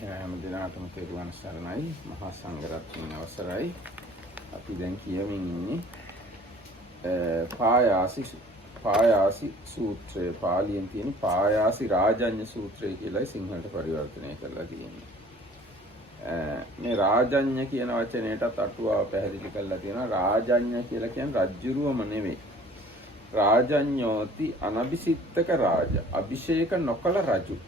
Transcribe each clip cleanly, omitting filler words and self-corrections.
හැම දිනකටම තෙරුවන් සරණයි මහා සංඝරත්නයේ අවසරයි. අපි දැන් කියමින් ඉන්නේ පායාසි සූත්‍රය. පාලියෙන් තියෙන පායාසි රාජඤ්ඤ සූත්‍රය කියලා සිංහලට පරිවර්තනය කරලා තියෙනවා. මේ රාජඤ්ඤ කියන වචනයටත් අටුවාව පැහැදිලි කරලා තියෙනවා. රාජඤ්ඤ කියලා කියන්නේ රජ්ජුරුවම නෙවෙයි. රාජඤ්ඤෝති අනබිසිත්තක රාජ. අභිෂේක නොකළ රජු.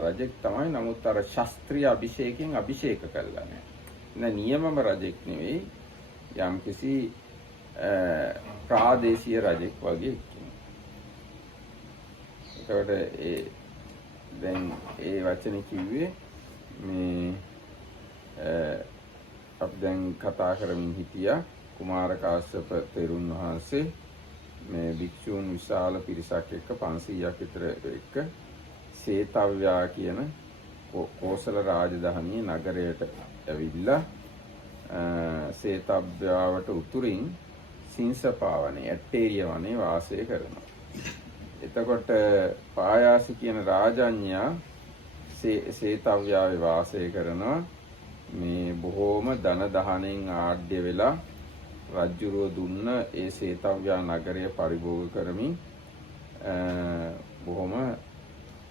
රජෙක් තමයි, නමුත් අර ශාස්ත්‍රීය අභිෂේකයෙන් අභිෂේක කළා නෑ. නියමම රජෙක් නෙවෙයි, යම්කිසි ප්‍රාදේශීය රජෙක් වගේ කෙනෙක්. ඒකට දැන් ඒ වචනේ කිව්වේ මේ අපි දැන් කතා කරමින් හිටියා කුමාර කාශ්‍යප තෙරුන් වහන්සේ මේ භික්ෂූන් විශාල පිරිසක් එක්ක 500ක් විතර එක්ක සේතව්‍යා කියන කෝසල රාජධානියේ නගරයට ඇවිල්ලා සේතව්‍යාවට උතුරින් සිංසපාවනේ ඇටේරිය වනේ වාසය කරනවා. එතකොට පායාසි කියන රාජඤ්ඤා සේතව්‍යාවේ වාසය කරනවා. මේ බොහෝම ධන දහණෙන් ආඩ්‍ය වෙලා රජුරෝ දුන්න ඒ සේතව්‍යා නගරය පරිභෝග කරමින් බොහොම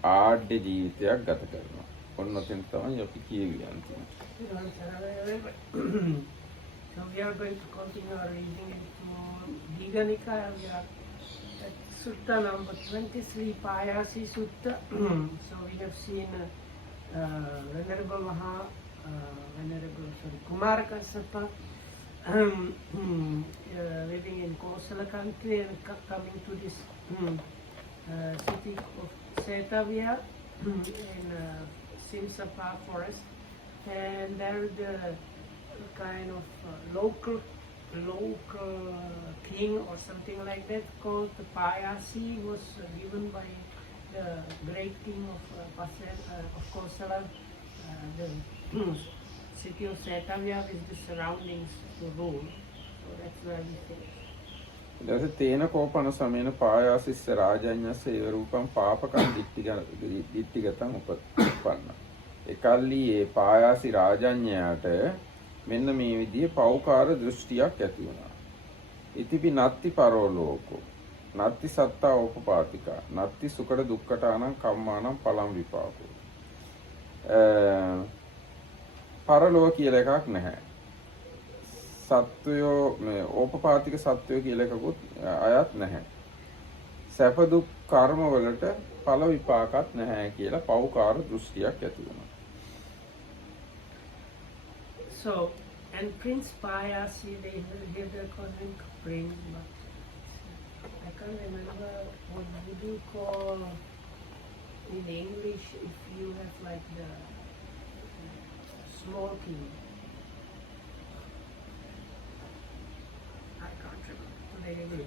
ආඩ්‍ය ජීවිතයක් ගත කරනවා. ඔන්න ඔතෙන් තමයි අපි කියවියන් තියෙන්නේ. So we are going to continue our reading into Digha Nikaya. We are at Sutta number 23, Payasi Sutta. So we have seen Kumara Kassapa living in Kosala country and coming to this city of Setavia in Simsapa forest, and there the kind of local king or something like that called the Payasi was given by the great king of Kosala, the city of Setavia with the surroundings to rule. So that's where we say. ඊට තේන කෝපන සමේන පායාසිස්ස රාජඤ්ඤස්ස ඒව රූපං පාපකං දිට්ඨිගතං උපපන්න. එකල්ලි ඒ පායාසි රාජඤ්ඤයාට මෙන්න මේ විදිහේ පෞකාර දෘෂ්ටියක් ඇති වුණා. ඉතිපි නත්ති පරෝලෝකෝ නත්ති සත්තා ඕපපාතිකා නත්ති සුකඩ දුක්ඛටානං කම්මානං පලං විපාකෝ. පරලෝක කියලා එකක් නැහැ. සත්වයෝ මේ ඕපපාතික සත්වයෝ කියලා එකකුත් අයත් නැහැ. සැප දුක් කර්ම වලට ඵල විපාකත් නැහැ කියලා පෞකාර දෘෂ්ටියක් ඇති වුණා. So, and Prince Payasi, they they're calling him Prince, but I can't remember what would you call in English if you have like the small king. I can't remember today.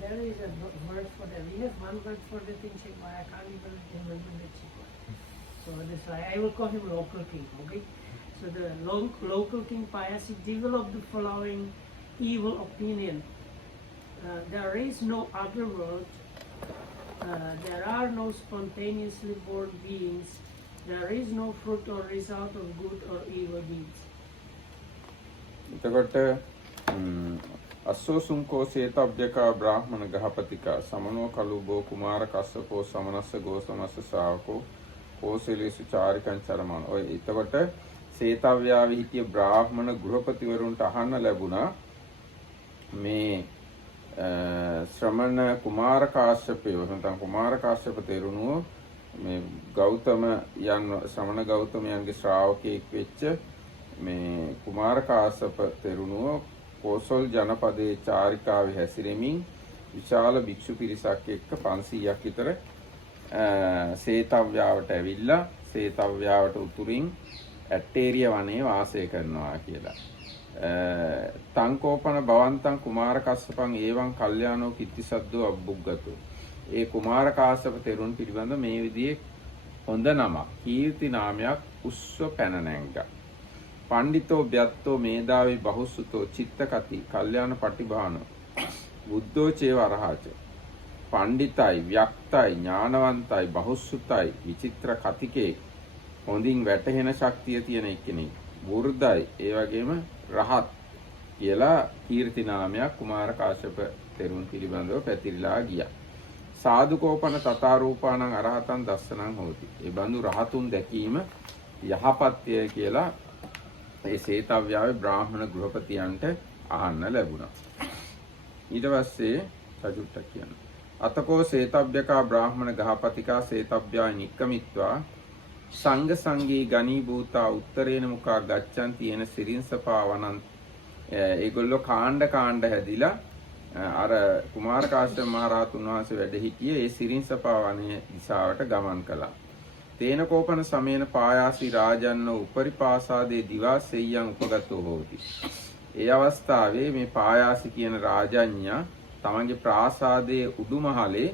There is a word for that. We have one word for that in Czech, but I can't even remember the Czech word. So that's why I will call him local king, okay? So the local king Payasi developed the following evil opinion. There is no other world. There are no spontaneously born beings. There is no fruit or result of good or evil deeds. එතකොට අස්සෝසුංකෝ සේතබ්බ්‍යකා බ්‍රාහ්මණ ගහපතිකා සමනෝ කලුබෝ කුමාර කස්සපෝ සමනස්ස ගෝසමස්ස ශාවකෝ කෝසලේසු චාරිකං චරමන. ඔය එතකොට සේතව්‍යාවේ හිටිය බ්‍රාහ්මණ ගෘහපතිවරුන්ට අහන්න ලැබුණා මේ ශ්‍රමණ කුමාර කාශ්‍යපයෝ නැත්නම් කුමාර කාශ්‍යප තෙරුණුව මේ ගෞතම යන ශ්‍රමණ ගෞතමයන්ගේ ශ්‍රාවකෙක් වෙච්ච මේ කුමාර කාශ්‍යප තෙරුණුව කෝසල් ජනපදයේ චාරිකාවේ හැසිරෙමින් විශාල භික්ෂු පිරිසක් එක්ක 500ක් විතර සේතව්‍යාවට ඇවිල්ලා සේතව්‍යාවට උතුරින් ඇටේරිය වනේ වාසය කරනවා කියලා. තංකෝපන භවන්තං කුමාර කස්සපං ඒවං කල්යාණෝ කිත්තිසද්දෝ අබ්බුග්ගතෝ. ඒ කුමාර කාශ්‍යප තෙරුන් පිළිබඳ මේ විදිහේ හොඳ නමක් කීර්ති නාමයක් උස්ව පැන නැංගා. පණ්ඩිතෝ බ්‍යත්තෝ මේදාවි බහුසුතෝ චිත්තකති කල්යාණ පටිභානෝ බුද්ධෝ චේව අරහාච. පණ්ඩිතයි ව්‍යක්තයි ඥානවන්තයි බහුසුතයි විචිත්‍ර කතිකේ හොඳින් වැටහෙන ශක්තිය තියෙන එක්කෙනෙක්. වෘද්ධයි ඒ වගේම රහත් කියලා කීර්ති නාමයක් කුමාර කාශ්‍යප තෙරුන් පිළිබඳව පැතිරිලා ගියා. සාදුකෝපන තථාරූපානං අරහතං දස්සනං හෝති. ඒ බඳු රහතුන් දැකීම යහපත්ය කියලා ඒ සේතව්‍යාවේ බ්‍රාහ්මණ ගෘහපතියන්ට අහන්න ලැබුණා. ඊට පස්සේ සජුට්ට කියනවා. අතකෝ සේතබ්බ්‍යකා බ්‍රාහ්මණ ගහපතිකා සේතබ්බ්‍යා නික්කමිත්වා සංඝ සංඝී ගණී භූතා උත්තරේන මුඛා ගච්ඡanti එන සිරින්සපා වනන්. ඒගොල්ලෝ කාණ්ඩ හැදිලා අර කුමාර කාශ්‍යප මහ රහතුන් වහන්සේ වැඩ හිටියේ ඒ සිරින්සපා වනයේ දිශාවට ගමන් කළා. තේන කෝපන සමේන පායාසි රාජන්න උපරිපාසාදේ දිවා සෙය්‍යං උපගතෝ හෝති. ඒ අවස්ථාවේ මේ පායාසි කියන රාජඤ්ඤා තමන්ගේ ප්‍රාසාදයේ උඩුමහලේ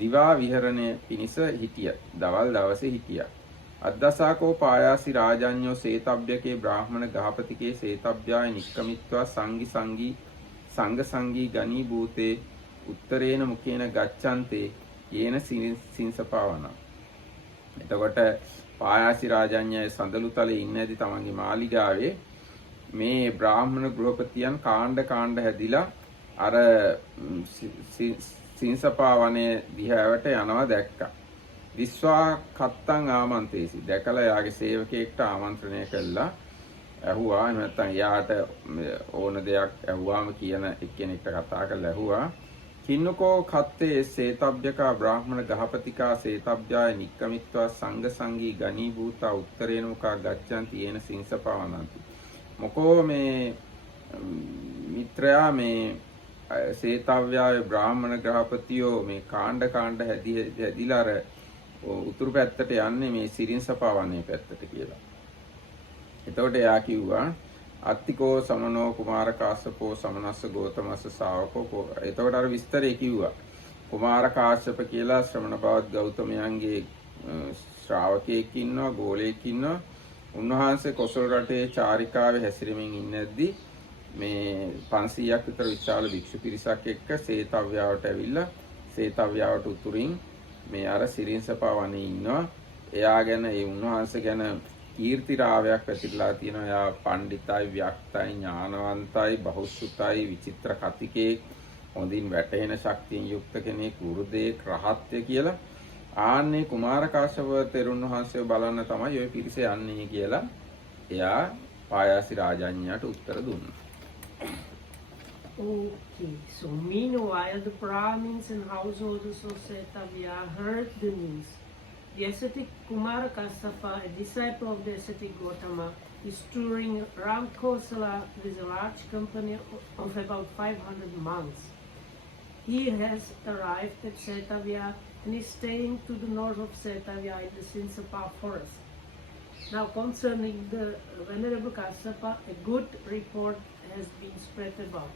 දිවා විහරණය පිණිස හිටිය. දවල් දවසේ හිටියා. අද්දසාකෝ පායාසි රාජඤ්ඤෝ සේතබ්බ්‍යකේ බ්‍රාහ්මණ ගහපතිකේ සේතබ්බ්‍යාය නික්කමිත්වා සංඝ සංඝී ගණී භූතේ උත්තරේන මුඛේන ගච්ඡන්තේ යේන සින්සපාවන. එතකොට පායාසි රාජඤ්ඤය සඳලුතලේ ඉන්නේදී තමන්ගේ මාලිගාවේ මේ බ්‍රාහ්මණ ගෘහපතියන් කාණ්ඩ හැදිලා අර සින්සපා වනයේ දිහාවට යනවා දැක්කා. විශ්වා කත්තං ආමන්ත්‍රේසි. දැකලා යාගේ සේවකයෙක්ට ආමන්ත්‍රණය කළා. ඇහුවා නැත්නම් යාට ඕන දෙයක් ඇහුවාම කියන එක්කෙනෙක්ට කතා කරලා ඇහුවා. කින්නකෝ කත්තේ සේතබ්බ්‍යකා බ්‍රාහ්මණ ගහපතිකා සේතබ්බ්‍යාය නික්කමිත්වා සංඝ සංඝී ගණී භූතා උත්තරේන මුඛා ගච්ඡanti යේන සින්සපාවනන්ති. මොකෝ මේ මිත්‍රයා මේ සේතව්‍යාවේ බ්‍රාහ්මණ ග්‍රහපතියෝ මේ කාණ්ඩ හැදිලා අර උතුරු පැත්තට යන්නේ මේ සිරින්සපා වනයේ පැත්තට කියලා. එතකොට එයා කිව්වා අත්තිකෝ සමනෝ කුමාර කාශ්‍යපෝ සමනස්ස ගෝතමස්ස ශාවකෝ. එතකොට අර විස්තරේ කිව්වා. කුමාර කාශ්‍යප කියලා ශ්‍රමණ බවත් ගෞතමයන්ගේ ශ්‍රාවකයෙක් ඉන්නවා, ගෝලයෙක් ඉන්නවා. උන්වහන්සේ කොසල් රටේ චාරිකාවේ හැසිරෙමින් ඉන්නේද්දි මේ 500ක් විතර විශාල භික්ෂු පිරිසක් එක්ක සේතව්‍යාවට ඇවිල්ලා සේතව්‍යාවට උතුරින් මේ අර සිරින්සපා වනයේ ඉන්නවා. එයා ගැන ඒ උන්වහන්සේ ගැන කීර්ති රාවයක් පැතිරලා තියෙනවා. එයා පණ්ඩිතයි, ව්‍යක්තයි, ඥානවන්තයි, බහුසුතයි, විචිත්‍ර කතිකේ, හොඳින් වැටහෙන ශක්තියෙන් යුක්ත කෙනෙක්, වෘදේක්, රහත්ය කියලා. ආන්නේ කුමාර කාශ්‍යප තෙරුන් වහන්සේ බලන්න තමයි ওই පිරිස යන්නේ කියලා එයා පායාසි රාජඤ්ඤාට උත්තර දුන්නා. Okay, so meanwhile the Brahmins and householders of Setavya heard the news. The ascetic Kumara Kassapa, a disciple of the ascetic Gautama, is touring around Kosala with a large company of about 500 monks. He has arrived at Setavya and is staying to the north of Setavya in the Sinsapa forest. Now concerning the Venerable Kassapa, a good report has been spread about.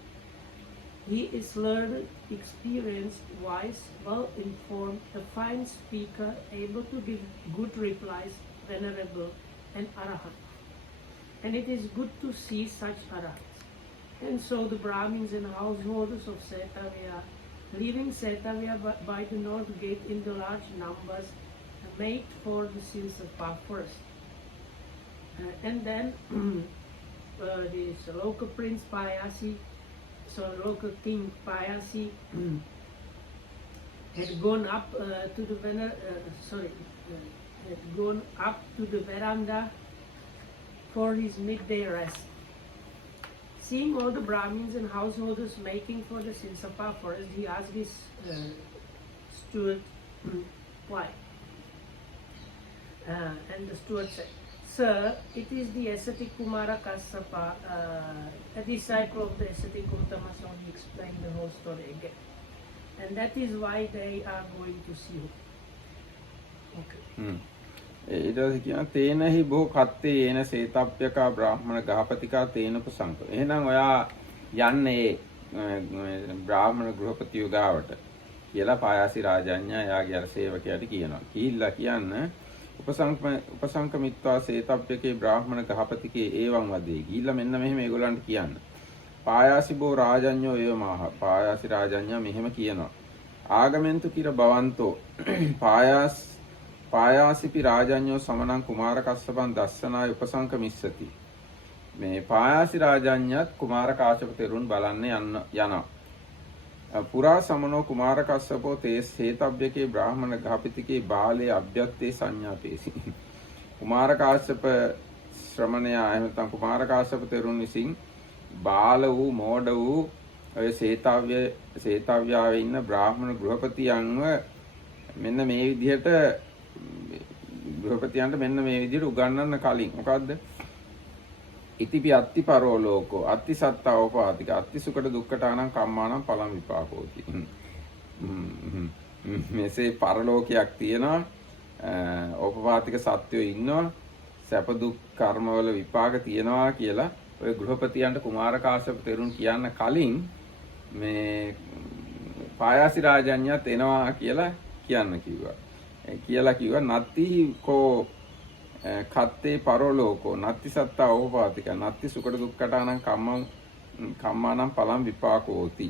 He is learned, experienced, wise, well informed, a fine speaker, able to give good replies, venerable and arahant. And it is good to see such arahants. And so the Brahmins and householders of Setavya, leaving Setavya by the north gate in the large numbers, made for the Sinsapa forest. And then this local prince Payasi, so local king Payasi had gone up to the veranda for his midday rest. Seeing all the Brahmins and householders making for the Sinsapa forest, he asked his steward why. And the steward said, "Sir, it is the ascetic Kumara Kassapa, a disciple of the ascetic Gautama." So he explained the whole story again. And that is why they are going to see him. Okay. ඊට පස්සේ කියනවා තේනහි බොහෝ කත්තේ එන සේතප්ප්‍යකා බ්‍රාහ්මණ ගහපතිකා තේන උපසංක. එහෙනම් ඔයා යන්නේ බ්‍රාහ්මණ ගෘහපතියෝ ගාවට කියලා පායාසි රාජඤ්ඤා යාගේ අර සේවකයාට කියනවා. කීල්ලා කියන්න උපසංකමිත්වා සේතප්ප්‍යකේ බ්‍රාහ්මණ ගහපතිකේ ඒවං වදේ. ගිහිල්ලා මෙන්න මෙහෙම ඒගොල්ලන්ට කියන්න. පායාසි බෝ රාජඤ්ඤෝ ඒවමාහ. පායාසි රාජඤ්ඤා මෙහෙම කියනවා. ආගමෙන්තු කිර බවන්තෝ පායාසිපි රාජඤ්ඤෝ සමනං කුමාර කස්සපං දස්සනාය උපසංකමිස්සති. මේ පායාසි රාජඤ්ඤත් කුමාර කාශ්‍යප තෙරුන් බලන්න යනවා. පුරා සමනෝ කුමාර කස්සපෝ තේ හේතබ්බකේ බ්‍රාහමණ ගහපතිකේ බාලේ අභ්‍යත්තේ සංඥාපේසි. කුමාර කාශ්‍යප ශ්‍රමණයා එහෙම නැත්නම් කුමාර කාශ්‍යප තෙරුන් විසින් බාල වූ මෝඩ වූ ඔය සේතව්‍යාවේ ඉන්න බ්‍රාහ්මණ ගෘහපතියන්ව මෙන්න මේ විදිහට ගෘහපතියන්ට මෙන්න මේ විදිහට උගන්වන්න කලින් මොකද්ද? ඉතිපි අත්ති පරෝ ලෝකෝ අත්ති සත්තා ඕපාතික අත්ති සුකට දුක්ඛටානං කම්මානං පලං විපාකෝති. මෙසේ පරලෝකයක් තියෙනවා, ඕපපාතික සත්වයෝ ඉන්නවා, සැප දුක් කර්මවල විපාක තියෙනවා කියලා ඔය ගෘහපතියන්ට කුමාර කාශ්‍යප තෙරුන් කියන්න කලින් මේ පායාසි රාජඤ්ඤත් එනවා කියලා කියන්න කිව්වා. කියලා කිව්වා නත්ති කෝ කත්තේ පරලෝකෝ නත්ති සත්තා ඕපාතික නත්ති සුකට දුක්ඛටානං කම්මානං පලං විපාකෝති.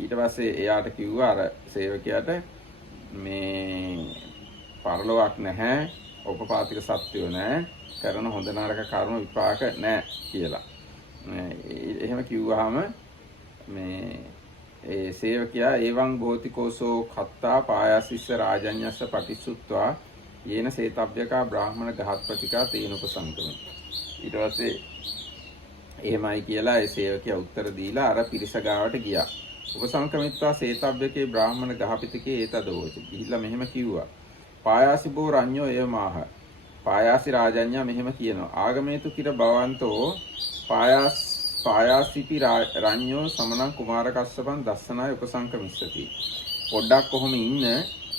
ඊට පස්සේ එයාට කිව්වා අර සේවකයාට මේ පරලොවක් නැහැ, ඕපපාතික සත්‍යෝ නැහැ, කරන හොඳ නරක කර්ම විපාක නැහැ කියලා. එහෙම කිව්වහම මේ ඒ සේවකයා එවං භෝතිකෝසෝ කත්තා පායාසිස්ස රාජඤ්ඤස්ස පටිසුත්වා යේන සේතබ්බ්‍යකා බ්‍රාහ්මණ ගහත්පතිකා තේනුපසංකමි. ඊට පස්සේ එහෙමයි කියලා ඒ සේවකයා උත්තර දීලා අර පිරිස ගාවට ගියා. උපසංකමිත්වා සේතබ්බ්‍යකේ බ්‍රාහ්මණ ගහපතිකේ ඒතදෝච. ගිහිල්ලා මෙහෙම කිව්වා. පායාසිබෝ රඤ්ඤෝ එවමාහ. පායාසි රාජඤ්ඤා මෙහෙම කියනවා. ආගමේතු කිර භවන්තෝ පායාසිපි රඤ්ඤෝ සමනං කුමාර කස්සපං දස්සනාය උපසංකමිස්සති. පොඩ්ඩක් කොහොම ඉන්න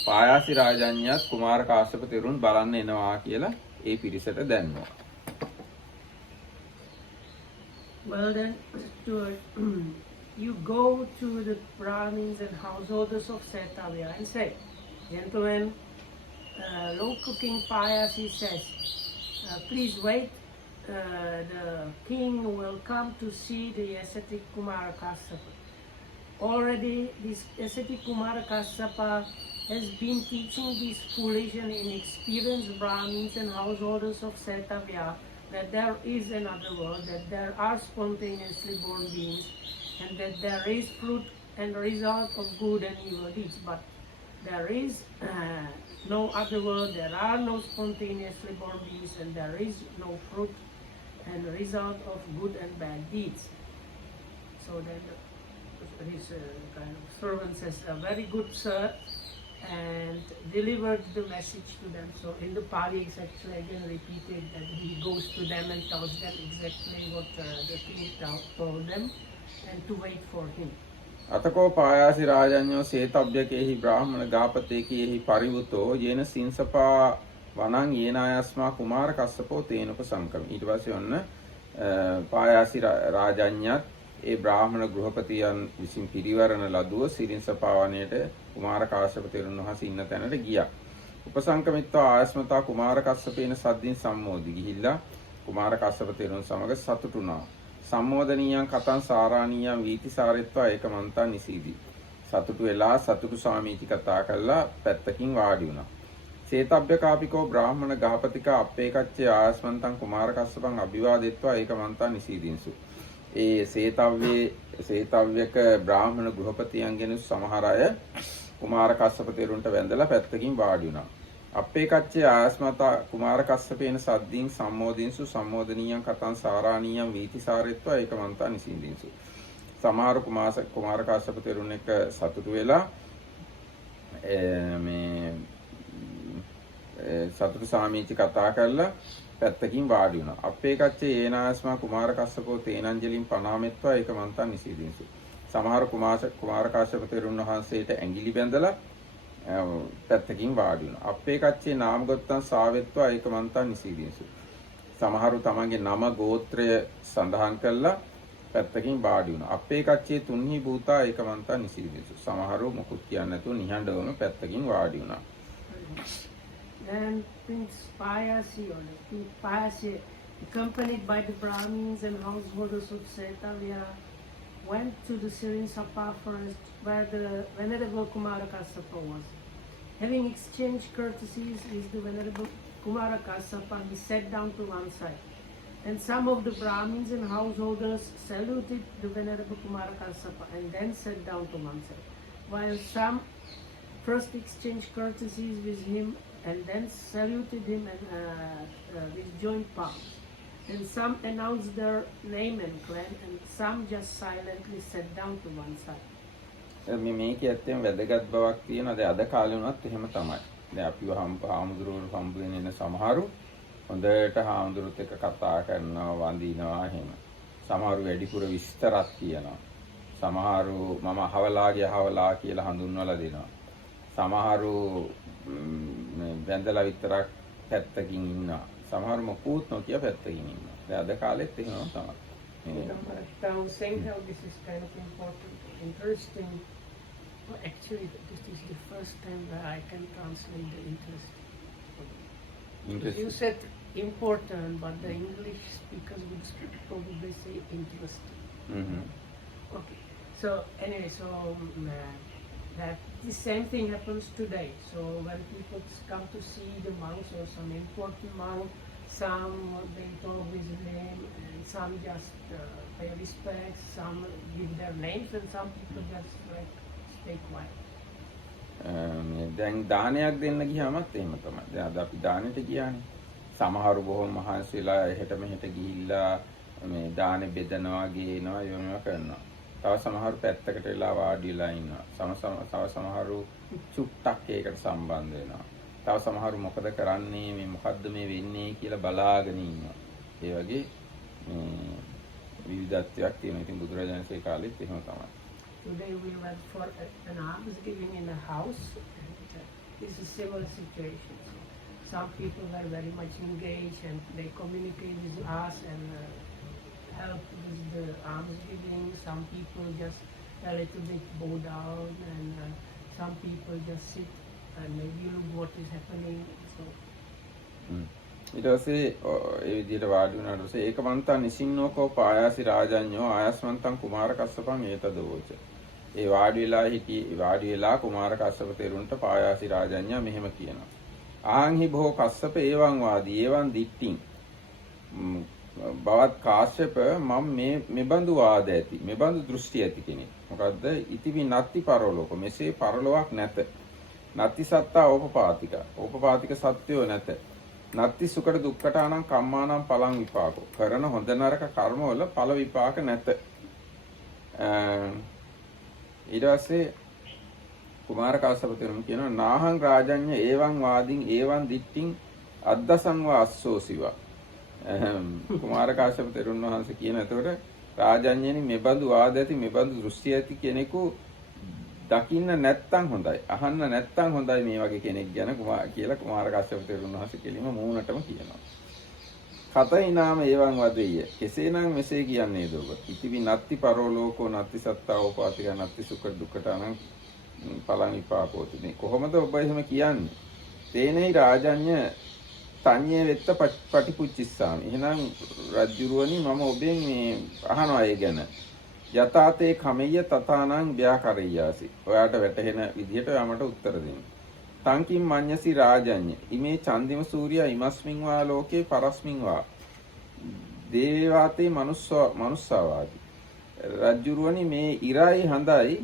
පායාසි රාජඤ්ඤත් කුමාර කාශ්‍යප තෙරුන් බලන්න එනවා කියලා ඒ පිරිසට දැන්වුවා. Well then, Stuart, you go to the Brahmins and householders of Setavya and say, gentlemen, local King Payasi says, please wait, the king will come to see the ascetic Kumara Kassapa. Already this ascetic Kumara Kassapa has been teaching these foolish and inexperienced Brahmins and householders of Setavya that there is another world, that there are spontaneously born beings, and that there is fruit and result of good and evil deeds. But there is no other world, there are no spontaneously born beings, and there is no fruit and result of good and bad deeds. So then his kind of servant says, very good sir, and delivered the message to them. So in the Pali it's actually again repeated that he goes to them and tells them exactly what the king told them and to wait for him. අතකෝ පායාසි රාජඤ්ඤෝ සේතබ්බ්‍යකේහි බ්‍රාහ්මණ ගාපතේකේහි පරිවුතෝ යේන සින්සපා වනං යේනායස්මා කුමාර කස්සපෝ තේනුපසංකම. ඊට පස්සේ ඔන්න පායාසි රාජඤ්ඤත් ඒ බ්‍රාහ්මණ ගෘහපතියන් විසින් පිරිවරණ ලදුව සිරින්සපා වනයේට කුමාර කාශ්‍යප තෙරුන් වහන්සේ ඉන්න තැනට ගියා. උපසංකමිත්වා ආයස්මතා කුමාර කස්සපේන සද්දින් සම්මෝදි. ගිහිල්ලා කුමාර කස්සප තෙරුන් සමග සතුටුනා. සම්මෝදනීයං කතං සාරාණීයං වීතිසාරෙත්වා ඒකමන්තං නිසීදි. සතුටු වෙලා සතුටු ස්වාමීචි කතා කළා පැත්තකින් වාඩි වුණා. සේතබ්බ්‍යකාපිකෝ බ්‍රාහ්මණ ගහපතිකා අපේකච්චේ ආයස්මන්තං කුමාර කස්සපං අභිවාදෙත්වා ඒකමන්තං නිසීදින්සු. ඒ සේතව්‍යක බ්‍රාහ්මණ ගෘහපතියන්ගෙන සමහර අය කුමාර කස්සප තෙරුන්ට වැඳලා පැත්තකින් වාඩි වුණා. අපේ කච්චේ ආයස්මතා කුමාර කස්සපේන සද්දින් සම්මෝදින්සු සම්මෝදනීයං කතං සාරාණීයං වීතිසාරෙත්වා ඒකමන්තා නිසීදින්සු. සමහර කුමාර කස්සප තෙරුන් එක්ක සතුටු වෙලා මේ සතුටු සාමීචි කතා කරලා පැත්තකින් වාඩි වුණා. අපේ කච්චේ ඒනාස්මා කුමාර කස්සපෝ තේනංජලින් පනාමෙත්වා ඒකමන්තා නිසීදින්සු. සමහර කුමාර කාශ්‍යප තෙරුන් වහන්සේට ඇඟිලි බැඳලා පැත්තකින් වාඩි වුණා. අපේ කච්චේ නාමගතං සාවෙත්වා ඒකමන්තා නිසීදින්සු. සමහරු තමන්ගේ නම ගෝත්‍රය සඳහන් කළා පැත්තකින් වාඩි වුණා. අපේ කච්චේ තුන්හි භූතා ඒකමන්තා නිසීදින්සු. සමහරු මොකුත් කියන්නේ නැතුව නිහඬවම පැත්තකින් වාඩි වුණා. Then Prince Payasi, or the King Payasi, accompanied by the Brahmins and householders of Setavya, went to the Sirinsapa forest where the Venerable Kumara Kassapa was. Having exchanged courtesies with the Venerable Kumara Kassapa, he sat down to one side. And some of the Brahmins and householders saluted the Venerable Kumara Kassapa and then sat down to one side. While some first exchanged courtesies with him and then saluted him and with joint palms. And some announced their name and clan, and some just silently sat down to one side. මේකේ ඇත්තෙම වැදගත් බවක් තියෙනවා. දැන් අද කාලේ වුණත් එහෙම තමයි. දැන් අපිව හාමුදුරුවෝ හම්බ වෙන ඉන්න සමහරු හොඳට හාමුදුරුවොත් එක්ක කතා කරනවා, වඳිනවා එහෙම. සමහරු වැඩිපුර විස්තරක් කියනවා. සමහරු මම අහවලා කියලා හඳුන්වලා දෙනවා. සමහරු වැඳලා විතරක් පැත්තකින් ඉන්නවා. සමහරු මොකුත් නොකිය පැත්තකින් ඉන්නවා. දැන් අද කාලෙත් එහෙම තමයි. I was saying how this is kind of important, interesting. Well, actually, this is the first time that I can translate the interesting. You said important, but the English speakers would probably say interesting. Okay. So anyway, that the same thing happens today. So when people come to see the monks or some important monk, some they talk with his name, and some just pay respect, some give their names, and some people just like stay quiet. දැන් දානයක් දෙන්න ගියාමත් එහෙම තමයි. දැන් අද අපි දානෙට ගියානේ. සමහරු බොහොම මහන්සි වෙලා එහෙට මෙහෙට ගිහිල්ලා මේ දානෙ බෙදනවා, ගේනවා, යොමුනවා කරනවා. තව සමහරු පැත්තකට වෙලා වාඩි වෙලා ඉන්නවා. තව සමහරු චුට්ටක් ඒකට සම්බන්ධ වෙනවා. තව සමහරු මොකද කරන්නේ, මේ මොකද්ද මේ වෙන්නේ කියලා බලාගෙන ඉන්නවා. ඒ වගේ විවිධත්වයක් තියෙනවා. ඉතින් බුදුරජාණන්සේ කාලෙත් එහෙම තමයි. Today we went for an alms giving in a house. It's a similar situation. So some people were very much engaged and they communicate with us and help with the alms giving. Some people just a little bit bow down, and some people just sit and maybe look what is happening. So. ඊට පස්සේ ඒ විදිහට වාඩි වුණාට පස්සේ ඒකමන්තං නිසින්නෝකෝ පායාසි රාජඤ්ඤෝ ආයස්මන්තං කුමාර කස්සපං ඒතදෝච. ඒ වාඩි වෙලා කුමාර කස්සප තෙරුන්ට පායාසි රාජඤ්ඤා මෙහෙම කියනවා. ආංහි බොහෝ කස්සප ඒවං වාදී ඒවං දිට්ඨින්. බවත් කාශ්‍යප මම මෙබඳු වාද ඇති මෙබඳු දෘෂ්ටි ඇති කෙනෙක්. මොකද්ද? ඉතිවි නත්ති පරලෝක. මෙසේ පරලොවක් නැත. නත්ති සත්තා ඕපපාතික සත්‍යෝ නැත. නත්ති සුකට දුක්ඛටානම් කම්මානම් පලං විපාකෝ. කරන හොඳ නරක කර්මවල ඵල විපාක නැත. ඊට පස්සේ කුමාර කාශ්‍යප තෙරුන් කියනවා නාහං රාජඤ්ඤ ඒවං වාදින් ඒවං දිට්ඨින් අද්දසං වා අස්සෝසිවා. කුමාර කාශ්‍යප තෙරුන් වහන්සේ කියන එතකොට රාජඤ්ඤෙනි මෙබඳු වාද ඇති මෙබඳු දෘෂ්ටි ඇති කෙනෙකු දකින්න නැත්තම් හොඳයි. අහන්න නැත්තම් හොඳයි මේ වගේ කෙනෙක් ගැන කියලා කුමාර කාශ්‍යප තෙරුන් වහන්සේ කෙලිම මූණටම කියනවා. කතයි නාම ඒවං වදෙය. කෙසේනම් මෙසේ කියන්නේද ඔබ? ඉතිවි නත්ති පරලෝකෝ නත්ති සත්තා ඕපාතික නත්ති සුඛ දුක්ඛටානම් පලං විපාකෝති. මේ කොහොමද ඔබ එහෙම කියන්නේ? තේනෙහි රාජඤ්ඤ තඤ්ඤේ වෙත්ත පටිපුච්චිස්සාමි. එහෙනම් රජ්ජුරුවනි මම ඔබෙන් මේ අහනවා ඒ ගැන. යතාතේ කමෙය්‍ය තථානං ව්‍යාකරෙය්‍යාසි. ඔයාට වැටහෙන විදිහට ඔයාමට උත්තර දෙන්න. තංකින් මඤ්ඤසි රාජඤ්ඤ ඉමේ චන්දිම සූර්යා ඉමස්මින් වා ලෝකේ පරස්මින් වා දේවාතේ මනුස්සාවාදී. රජ්ජුරුවනි මේ ඉරයි හඳයි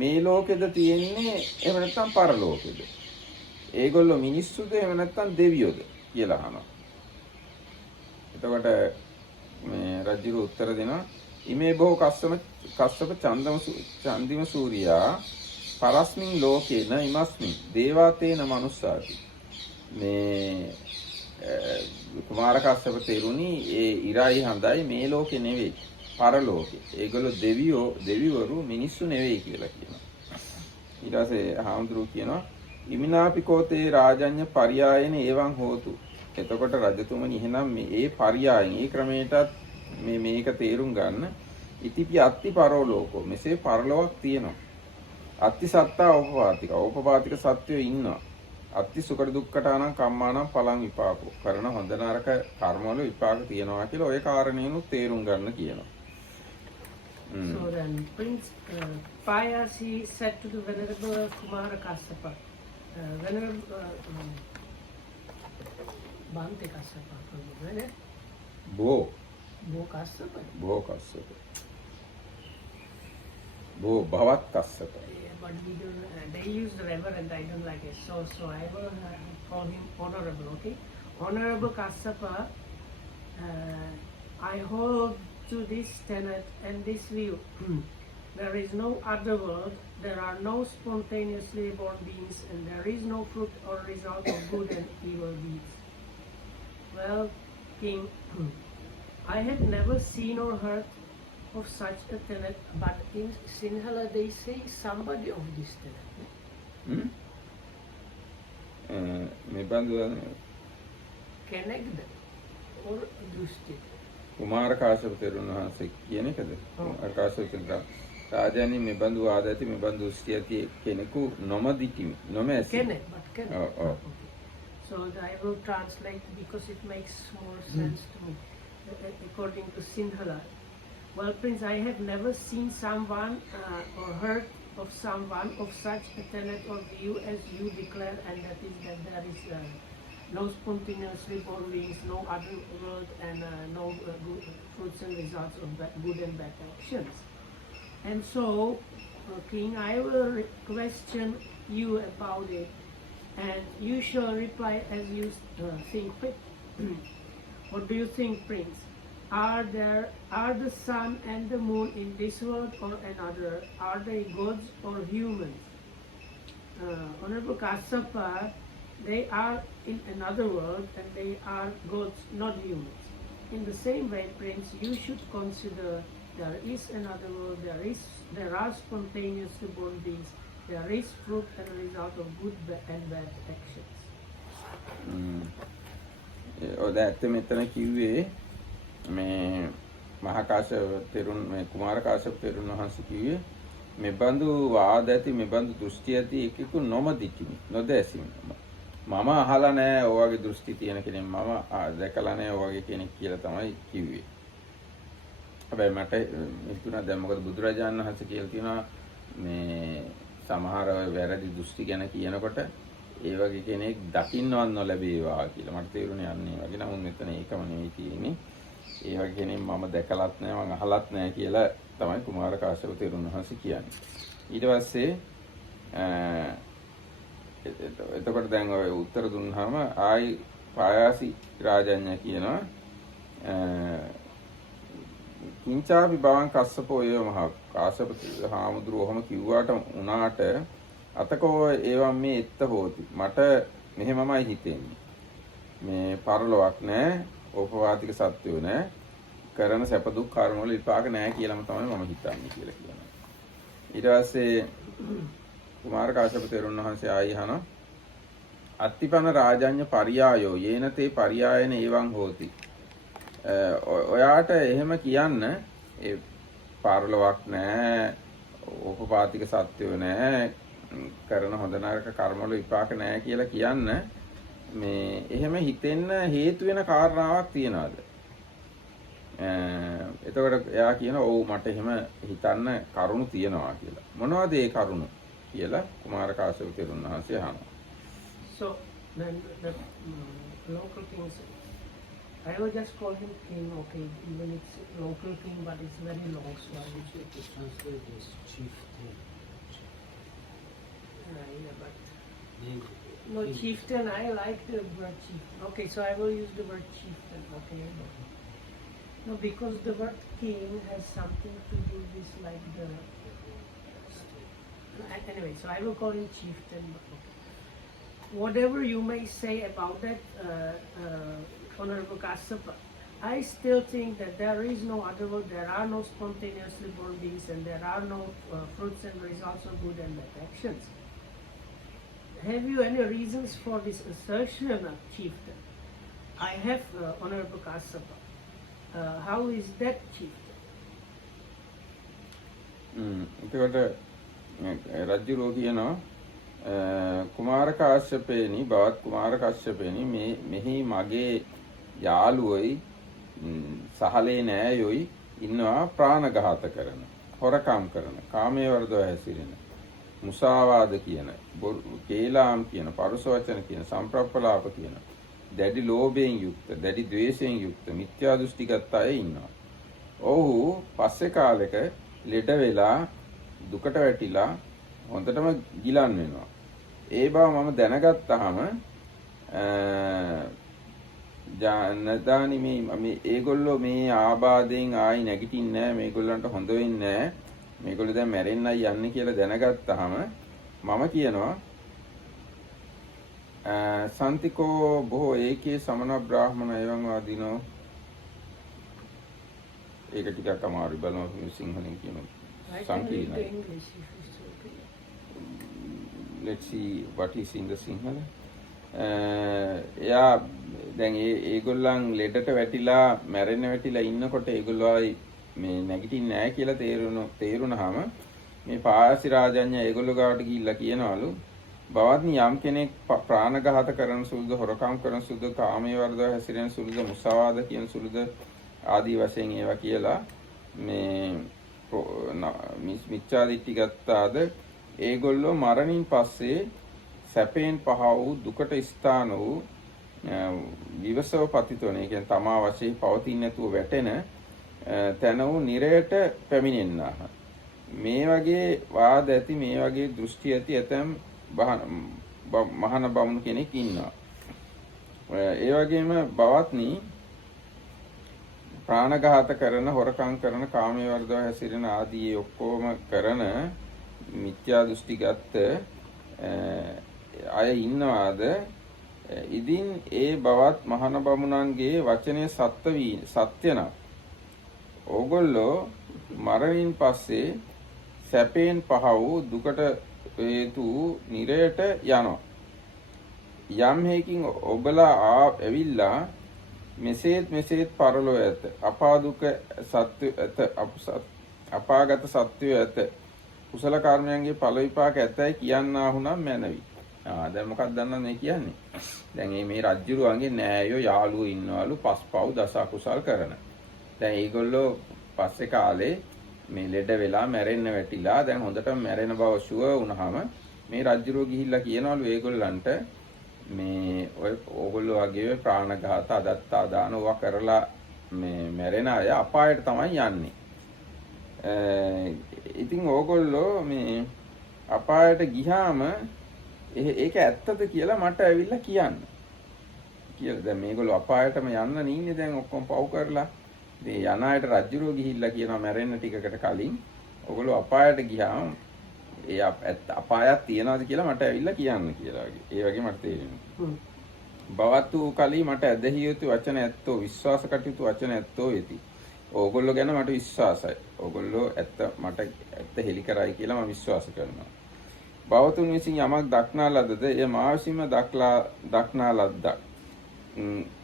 මේ ලෝකෙද තියෙන්නේ එහෙම නැත්නම් පරලෝකෙද? ඒගොල්ලෝ මිනිස්සුද එහෙම නැත්නම් දෙවියෝද කියලා අහනවා. එතකොට මේ රජුගේ උත්තර දෙනවා ඉමේ බොහෝ කස්සප චන්දිම සූර්යා පරස්මින් ලෝකේන ඉමස්මින් දේවාතේන මනුස්සාති. මේ කුමාර කස්සප තෙරුණි ඒ ඉරයි හඳයි මේ ලෝකේ නෙවෙයි පරලෝකේ. ඒගොල්ලෝ දෙවිවරු මිනිස්සු නෙවෙයි කියලා කියනවා. ඊට පස්සේ හාමුදුරුවෝ කියනවා ඉමිනාපිකෝතේ රාජඤ්ඤ පරියායන ඒවං හෝතු. එතකොට රජතුමනි එහෙනම් මේ පරියායන ඒ ක්‍රමයටත් මේක තේරුම් ගන්න. ඉතිපි අත්ති පරලෝකෝ. මෙසේ පරලොවක් තියෙනවා. අත්ති සත්තා ඕපපාතික සත්‍යෝ ඉන්නවා. අත්ති සුඛ දුක්ඛටානම් කම්මානම් පලං විපාකෝ. කරන හොඳ නරක කර්මවල විපාක තියෙනවා කියලා ওই කාරණේනුත් තේරුම් ගන්න කියනවා. So then Prince Payasi said to the Venerable Kumara Kassapa, Venerable Bhante Kassapa, right? Bo Kassapa. Kassapa. Bo Bhavat Kassapa. Yeah, but we don't, they use the reverend, I don't like it. So I will call him Honorable, okay? Honorable Kassapa, I hold to this tenet and this view. There is no other world, there are no spontaneously born beings, and there is no fruit or result of good and evil deeds. Well, King, I have never seen or heard of such a tenet, but in Sinhala they say somebody of this tenet. Connect or Drusti. කුමාර කාශ්‍යප තෙරුන් වහන්සේ කියන එකද? කුමාර කාශ්‍යප තෙරුන් රාජානි මේ බඳු ආදති මේ බඳු දෘෂ්ටි ඇති කෙනෙකු නොමදිටිමි නොමැසි. So I will translate because it makes more sense to me. According to Sinhala. Well, Prince, I have never seen someone or heard of someone of such a tenet or view as you declare, and that is that there is no spontaneously born beings, no other world, and no good fruits and results of good and bad actions. And so, King, I will question you about it, and you shall reply as you think fit. What do you think, Prince? Are the sun and the moon in this world or another? Are they gods or humans? Honorable Kassapa, they are in another world and they are gods, not humans. In the same way, Prince, you should consider there is another world, there are spontaneously born beings, there is fruit and result of good and bad actions. ඇත්ත මෙතන කිව්වේ මේ මහා කාශ්‍යප තෙරුන් මේ කුමාර කාශ්‍යප තෙරුන් වහන්සේ කිව්වේ මේ බඳු වාද ඇති මේ බඳු දෘෂ්ටි ඇති එකෙකු නොමදිටිමි නොදැසිමි මම අහලා නැහැ ඔය වගේ දෘෂ්ටි තියෙන කෙනෙක් මම දැකලා නැහැ ඔය වගේ කෙනෙක් කියලා තමයි කිව්වේ. හැබැයි මට හිතුණා දැන් මොකද බුදුරජාණන් වහන්සේ කියලා තියෙනවා මේ සමහර වැරදි දෘෂ්ටි ගැන කියනකොට ඒ වගේ කෙනෙක් දකින්නවත් නොලැබේවා කියලා මට තේරුණේ යන්නේ වගේ. නමුත් මෙතන ඒකම නෙවෙයි තියෙන්නේ. ඒ වගේ කෙනෙක් මම දැකලත් නැහැ මම අහලත් නැහැ කියලා තමයි කුමාර කාශ්‍යප තෙරුන් වහන්සේ කියන්නේ. ඊට පස්සේ එතකොට දැන් ඔය උත්තර දුන්නාම ආයි පායාසි රාජඤ්ඤ කියනවා කිංචාපි භවං කස්සපෝ ඒව මහා කාශ්‍යප හාමුදුරුවෝම කිව්වාට උනාට අතකෝ ඒවම් මේ එත්ත හෝති මට මෙහෙමමයි හිතෙන්නේ මේ පරලොවක් නැහැ ඕපවාතික සත්‍යෝ නැහැ කරන සැප දුක් කර්ම වල විපාක නැහැ කියලාම තමයි මම හිතන්නේ කියලා කියනවා. ඊට පස්සේ කුමාර කාශ්‍යප තෙරුන් වහන්සේ ආයි අහනවා අත්තිපන රාජඤ්ඤ පරියායෝ යේන තේ පරියායන ඒවං හෝති. ඔයාට එහෙම කියන්න ඒ පරලොවක් නැහැ ඕපවාතික සත්‍යෝ නැහැ කරන හොඳ නරක කර්ම වල විපාක නැහැ කියලා කියන්න මේ එහෙම හිතෙන්න හේතු වෙන කාරණාවක් තියනවාද? එතකොට එයා කියනවා ඔව් මට එහෙම හිතන්න කරුණු තියනවා කියලා. මොනවද ඒ කරුණු කියලා කුමාර කාශ්‍යප තෙරුන් වහන්සේ අහනවා. So then the local king, I will just call him king, okay, even it's local king, but it's very long, so I will try to translate this chieftain. Yeah, but no chieftain. I like the word chieftain. Okay, so I will use the word chieftain. Okay. No, because the word king has something to do with like the. Anyway, so I will call him chieftain. Okay. Whatever you may say about that, Honorable Kassapa, I still think that there is no other world, there are no spontaneously born beings, and there are no fruits and results of good and bad actions. Have you any reasons for this assertion of chieftain? I have, Honorable Kassapa. How is that chieftain? එතකොට රජුරෝ කියනවා කුමාර කාශ්‍යපේනි බවත් කුමාර කාශ්‍යපේනි මෙහි මගේ යාළුවෝයි සහලේ නෑයෝයි ඉන්නවා ප්‍රාණඝාත කරන හොරකම් කරන කාමයේ වර්ධව හැසිරෙන මුසාවාද කියන, කේලාම් කියන, පරුස වචන කියන, සම්ප්‍රප්පලාප කියන, දැඩි ලෝභයෙන් යුක්ත, දැඩි ද්වේෂයෙන් යුක්ත, මිත්‍යා දෘෂ්ටිගත අය ඉන්නවා. ඔහු පස්සේ කාලෙක ලෙඩ වෙලා දුකට වැටිලා හොඳටම ගිලන් වෙනවා. ඒ බව මම දැනගත්තාම ජානදානි මේ ඒගොල්ලෝ මේ ආබාධයෙන් ආයි නැගිටින්නේ නැහැ, මේගොල්ලන්ට හොඳ වෙන්නේ නැහැ, මේගොල්ලෝ දැන් මැරෙන්නයි යන්නේ කියලා දැනගත්තාම මම කියනවා සන්තිකෝ බොහෝ ඒකේ සමන බ්‍රාහ්මණ එවං වාදිනෝ. ඒක ටිකක් අමාරුයි බලමු සිංහලෙන් කියනවා. සංකීර්ණයි. Let's see what is in the Sinhala. එයා දැන් ඒගොල්ලන් ලෙඩට වැටිලා මැරෙන්න වැටිලා ඉන්නකොට ඒගොල්ලෝ මේ නැගිටින්නේ නැහැ කියලා තේරුණාම මේ පායාසි රාජඤ්ඤ ඒගොල්ලෝ ගාවට ගිහිල්ලා කියනවලු බවත්නි යම් කෙනෙක් ප්‍රාණඝාත කරන සුළුද, හොරකම් කරන සුළුද, කාමයේ වර්ධව හැසිරෙන සුළුද, මුසාවාද කියන සුළුද ආදී වශයෙන් ඒවා කියලා මේ මිච්ඡා දිට්ඨි ගත්තාද ඒගොල්ලෝ මරණින් පස්සේ සැපෙන් පහ වූ දුකට ස්ථාන වූ විවසව පතිතවන, ඒ කියන්නේ තමා වශයෙන් පවතින්නේ නැතුව වැටෙන තැන වූ නිරයට පැමිණෙන්නාහ. මේ වගේ වාද ඇති, මේ වගේ දෘෂ්ටි ඇති ඇතැම් මහාන බමුණු කෙනෙක් ඉන්නවා. ඒ වගේම බවත්නි ප්‍රාණඝාත කරන, හොරකම් කරන, කාමයේ වර්ධව හැසිරෙන ආදී ඔක්කොම කරන මිත්‍යා දෘෂ්ටිගත අය ඉන්නවාද? ඉදින් ඒ බවත් මහාන බමුණන්ගේ වචනේ සත්‍ය නම් ඕගොල්ලෝ මරණින් පස්සේ සැපෙන් පහ වූ දුකට හේතු නිරයට යනවා. යම් හේකින් ඔබලා ඇවිල්ලා මෙසේත් පරලෝ ඇත, අපා දුක සත්‍ය ඇත, අපාගත සත්‍යය ඇත, කුසල කර්මයන්ගේ ඵල විපාක ඇතයි කියන්නාහුනම් මැනවි. දැන් මොකක්ද දන්නවද මේ කියන්නේ? දැන් මේ රජ්ජුරුවන්ගේ නෑයෝ යාළුවෝ ඉන්නවලු පස්පව් දස කුසල් කරන. දැන් ඒගොල්ලෝ පස්සේ කාලේ මේ ලෙඩ වෙලා මැරෙන්න වැටිලා දැන් හොඳටම මැරෙන බව ෂුවර් වුණාම මේ රජ්ජුරුවෝ ගිහිල්ලා කියනවලු ඒගොල්ලන්ට මේ ඕගොල්ලෝ වගේ ප්‍රාණඝාත, අදත්තා දාන ඕවා කරලා මේ මැරෙන අය අපායට තමයි යන්නේ. ඉතින් ඕගොල්ලෝ මේ අපායට ගියාම ඒක ඇත්තද කියලා මට ඇවිල්ලා කියන්න කියලා. දැන් මේගොල්ලෝ අපායටම යන්න නීන්නේ දැන් ඔක්කොම පව් කරලා. මේ යන අයට රජ්ජුරුවෝ ගිහිල්ලා කියනවා මැරෙන්න ටිකකට කලින් ඕගොල්ලෝ අපායට ගියාම ඒ අපායක් තියනවාද කියලා මට ඇවිල්ලා කියන්න කියලා වගේ. ඒ වගේ මට තේරෙනවා. බවතු කලී මට ඇදහිය යුතු වචන ඇත්තෝ, විශ්වාස කටයුතු වචන ඇත්තෝ වෙති. ඕගොල්ලෝ ගැන මට විශ්වාසයි. ඕගොල්ලෝ මට ඇත්ත හෙලි කරයි කියලා මම විශ්වාස කරනවා. බවතුන් විසින් යමක් දක්නා ලදද එය මා විසින්ම දක්නා ලද්දක්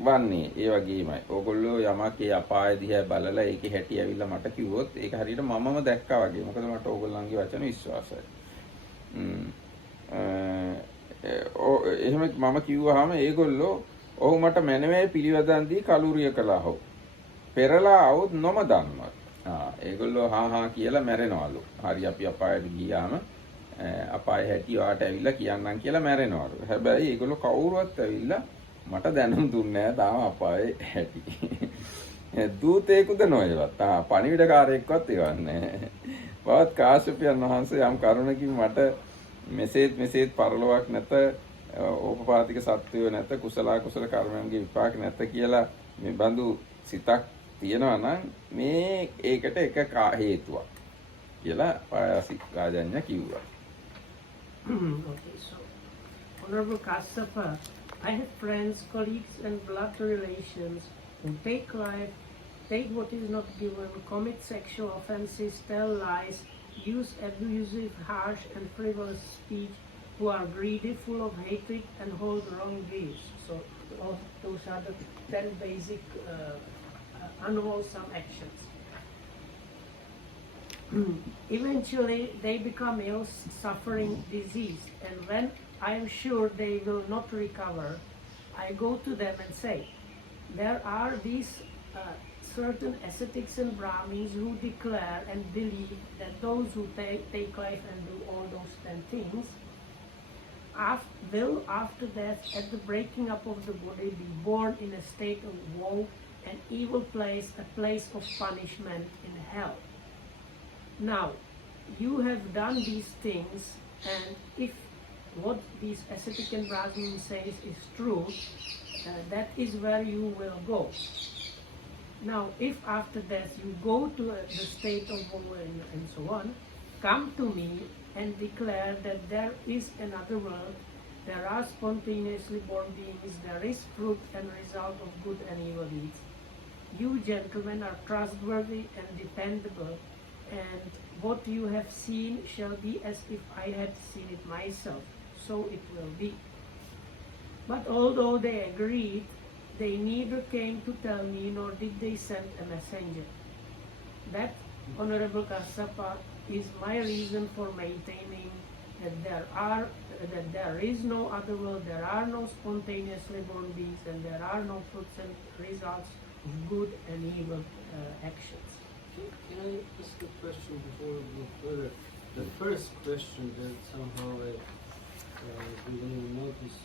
වන්නේ. ඒ වගේමයි ඕගොල්ලෝ යමක් ඒ අපාය දිහා බලලා ඒකේ හැටි ඇවිල්ලා මට කිව්වොත් ඒක හරියට මමම දැක්කා වගේ. මොකද මට ඕගොල්ලන්ගේ වචන විශ්වාසයි. එහෙම මම කිව්වහම ඒගොල්ලෝ ඔහු මට මැනවේ පිළිවදන් දී කලුරිය කළා හො. පෙරලා આવුත් නොම දන්නවා. ඒගොල්ලෝ හා කියලා මැරෙනවලු. හරි අපි අපායට ගියාම අපාය හැටි වාට ඇවිල්ලා කියන්නම් කියලා මැරෙනවලු. හැබැයි ඒගොල්ලෝ කවුරුවත් ඇවිල්ලා මට දැනුම් දුන්නේ නැහැ තාම අපායේ හැටි. දූතේකුද නොවේවත්. පණිවිඩකාරයෙක්වත් එවන්නේ. බවත් කාශ්‍යපයන් වහන්සේ යම් කරුණකින් මට මෙසේත් පරලොවක් නැත, ඕපපාතික සත්‍යය නැත, කුසල කර්මයන්ගේ විපාක නැත කියලා මේ බඳු සිතක් තියෙනවා නම් මේ ඒකට එක හේතුවක් කියලා පායාසි රාජඤ්ඤ කිව්වා. Okay, so Honorable Kassapa, I have friends, colleagues, and blood relations who take life, take what is not given, commit sexual offenses, tell lies, use abusive, harsh, and frivolous speech, who are greedy, full of hatred, and hold wrong views. So those are the 10 basic unwholesome actions. Eventually, they become ill, suffering disease, and when I am sure they will not recover, I go to them and say, there are these certain ascetics and Brahmins who declare and believe that those who take life and do all those 10 things will after death, at the breaking up of the body, be born in a state of woe and evil place, a place of punishment in hell. Now, you have done these things, and if what these ascetic and Brahmin says is true, that is where you will go. Now, if after death you go to the state of woe and so on, come to me and declare that there is another world, there are spontaneously born beings, there is fruit and result of good and evil deeds. You gentlemen are trustworthy and dependable, and what you have seen shall be as if I had seen it myself, so it will be. But although they agreed, they neither came to tell me nor did they send a messenger. That, Honorable Kassapa, is my reason for maintaining that there is no other world, there are no spontaneously born beings, and there are no fruits and results of good and evil actions. Can I ask a question before we go further? The first question that somehow I didn't even notice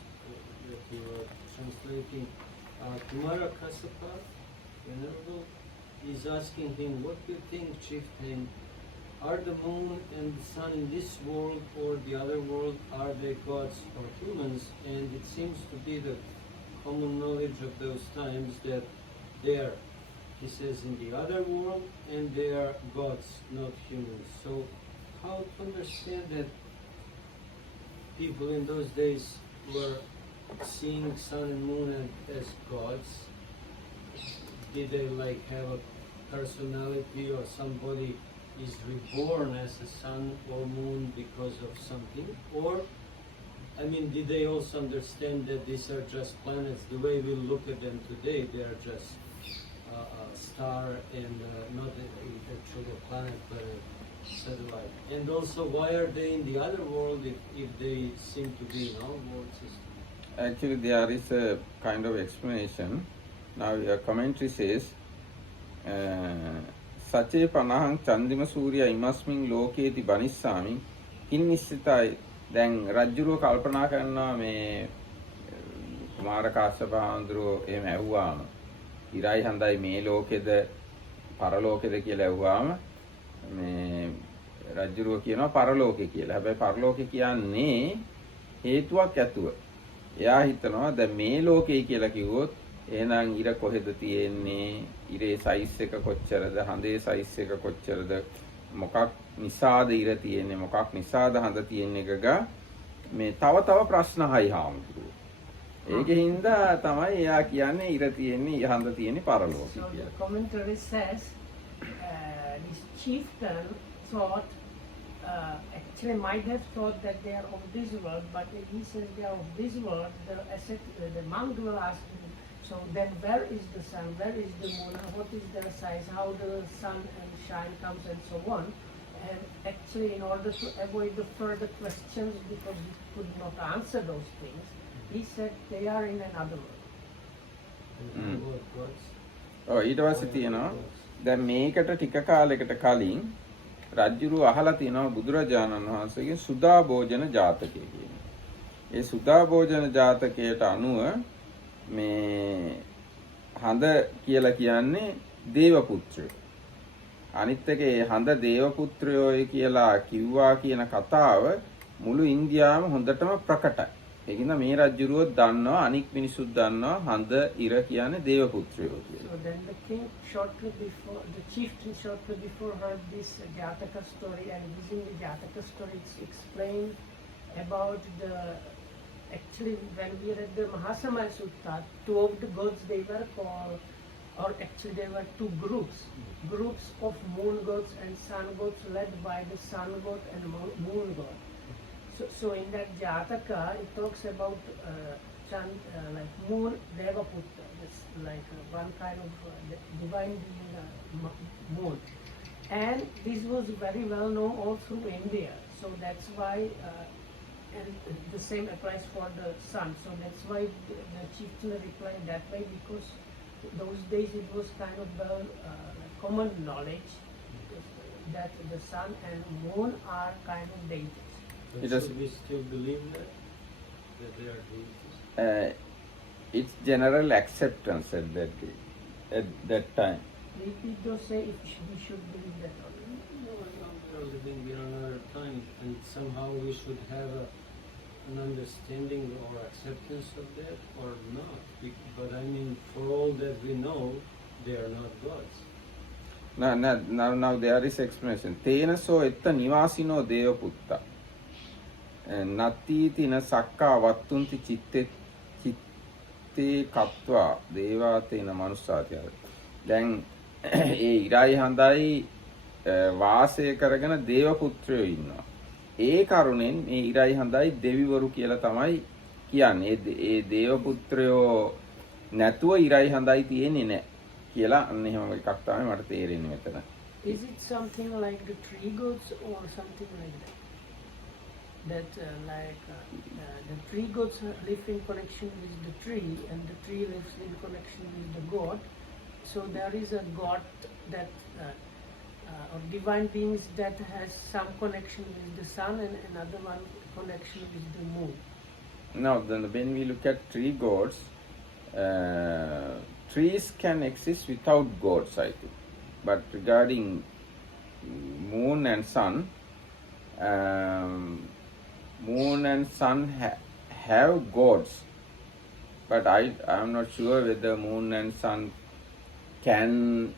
that you are translating, Kumara Kassapa, Venerable, is asking him, what do you think, chieftain, are the moon and the sun in this world or the other world, are they gods or humans? And it seems to be the common knowledge of those times that they are, he says, in the other world, and they are gods, not humans. So how to understand that people in those days were seeing sun and moon as gods? Did they like have a personality, or somebody is reborn as a sun or moon because of something? Or, I mean, did they also understand that these are just planets? The way we look at them today, they are just a star and not actually a planet, but a satellite. And also, why are they in the other world if they seem to be in our world system? Actually, there is a kind of explanation. Now, your commentary says, Sache panahang chandima surya imasming loketi banissami kinnisitai. දැන් රජ්ජුරුව කල්පනා කරනවා මේ කුමාර කාශ්‍යප හාමුදුරුවෝ එහෙම ඇහුවාම ඉරයි හඳයි මේ ලෝකෙද පරලෝකෙද කියලා ඇහුවාම මේ රජ්ජුරුව කියනවා පරලෝකේ කියලා. හැබැයි පරලෝකේ කියන්නේ හේතුවක් ඇතුව. එයා හිතනවා දැන් මේ ලෝකේ කියලා කිව්වොත් එහෙනම් ඉර කොහෙද තියෙන්නේ? ඉරේ සයිස් එක කොච්චරද? හඳේ සයිස් එක කොච්චරද? මොකක් නිසාද ඉර තියෙන්නේ, මොකක් නිසාද හඳ තියෙන්නේ එකක මේ තව ප්‍රශ්න හයි හාමුදුරුවෝ. ඒකෙන්ද තමයි එයා කියන්නේ ඉර තියෙන්නේ හඳ තියෙන්නේ පරලෝකේ So කියලා. the commentary says this chieftain thought, actually might have thought that they are of this world, but if he says they are of this world, the monk will ask him, so then where is the sun, where is the moon, what is their size, how the sun and shine comes and so on. And actually in order to avoid the further questions, because he could not answer those things, he said they are in another world. ඊට පස්සේ තියෙනවා දැන් මේකට ටික කාලයකට කලින් රජුරු අහලා තියෙනවා බුදුරජාණන් වහන්සේගේ සුදා භෝජන ජාතකය කියන. ඒ සුදා භෝජන ජාතකයට අනුව මේ හඳ කියලා කියන්නේ දේව පුත්‍රයෝ. අනිත් එක ඒ හඳ දේව පුත්‍රයෝයි කියලා කිව්වා කියන කතාව මුළු ඉන්දියාවම හොඳටම ප්‍රකටයි. ඒකින්ද මේ රජුරුව දන්නවා අනික් මිනිස්සුත් දන්නවා හඳ ඉර කියන්නේ දේව පුත්‍රයෝ කියලා. So then the king shortly before, the chieftain shortly before heard this Jataka story, and using the Jataka story it's explained about the, actually when we read the Mahasamaya Sutta, two of the gods they were called, or actually there were two groups of moon gods and sun gods led by the sun god and moon god. So in that Jataka, it talks about like moon Devaputra, that's like one kind of divine being, moon. And this was very well known all through India. So that's why, and the same applies for the sun. So that's why the chieftain replied that way, because those days it was kind of common knowledge that the sun and moon are kind of deities. But should we still believe that they are deities? It's general acceptance at that time. We don't say if we should believe that or not. No, we are living in another time, and somehow we should have an understanding or acceptance of that, or not. But I mean, for all that we know, they are not gods. Now there is explanation. Tena so etta nivasino deva putta. Nati tina sakka vattunti chitte කත්වා දේවාතේන මනුස්සාතිය. දැන් ඒ ඉරයි හඳයි වාසය කරගෙන දේව පුත්‍රයෝ ඉන්නවා. ඒ කරුණෙන් මේ ඉරයි හඳයි දෙවිවරු කියලා තමයි කියන්නේ. ඒ දේව පුත්‍රයෝ නැතුව ඉරයි හඳයි තියෙන්නේ නැහැ කියලා අන්න එහෙම එකක් තමයි මට තේරෙන්නේ මෙතන. Is it something like the tree gods or something like that? That the tree gods live in connection with the tree, and the tree lives in connection with the god. So there is a god that, or divine beings that has some connection with the sun and another one connection with the moon. Now, then when we look at tree gods, trees can exist without gods, I think. But regarding moon and sun, moon and sun have gods, but I am not sure whether moon and sun can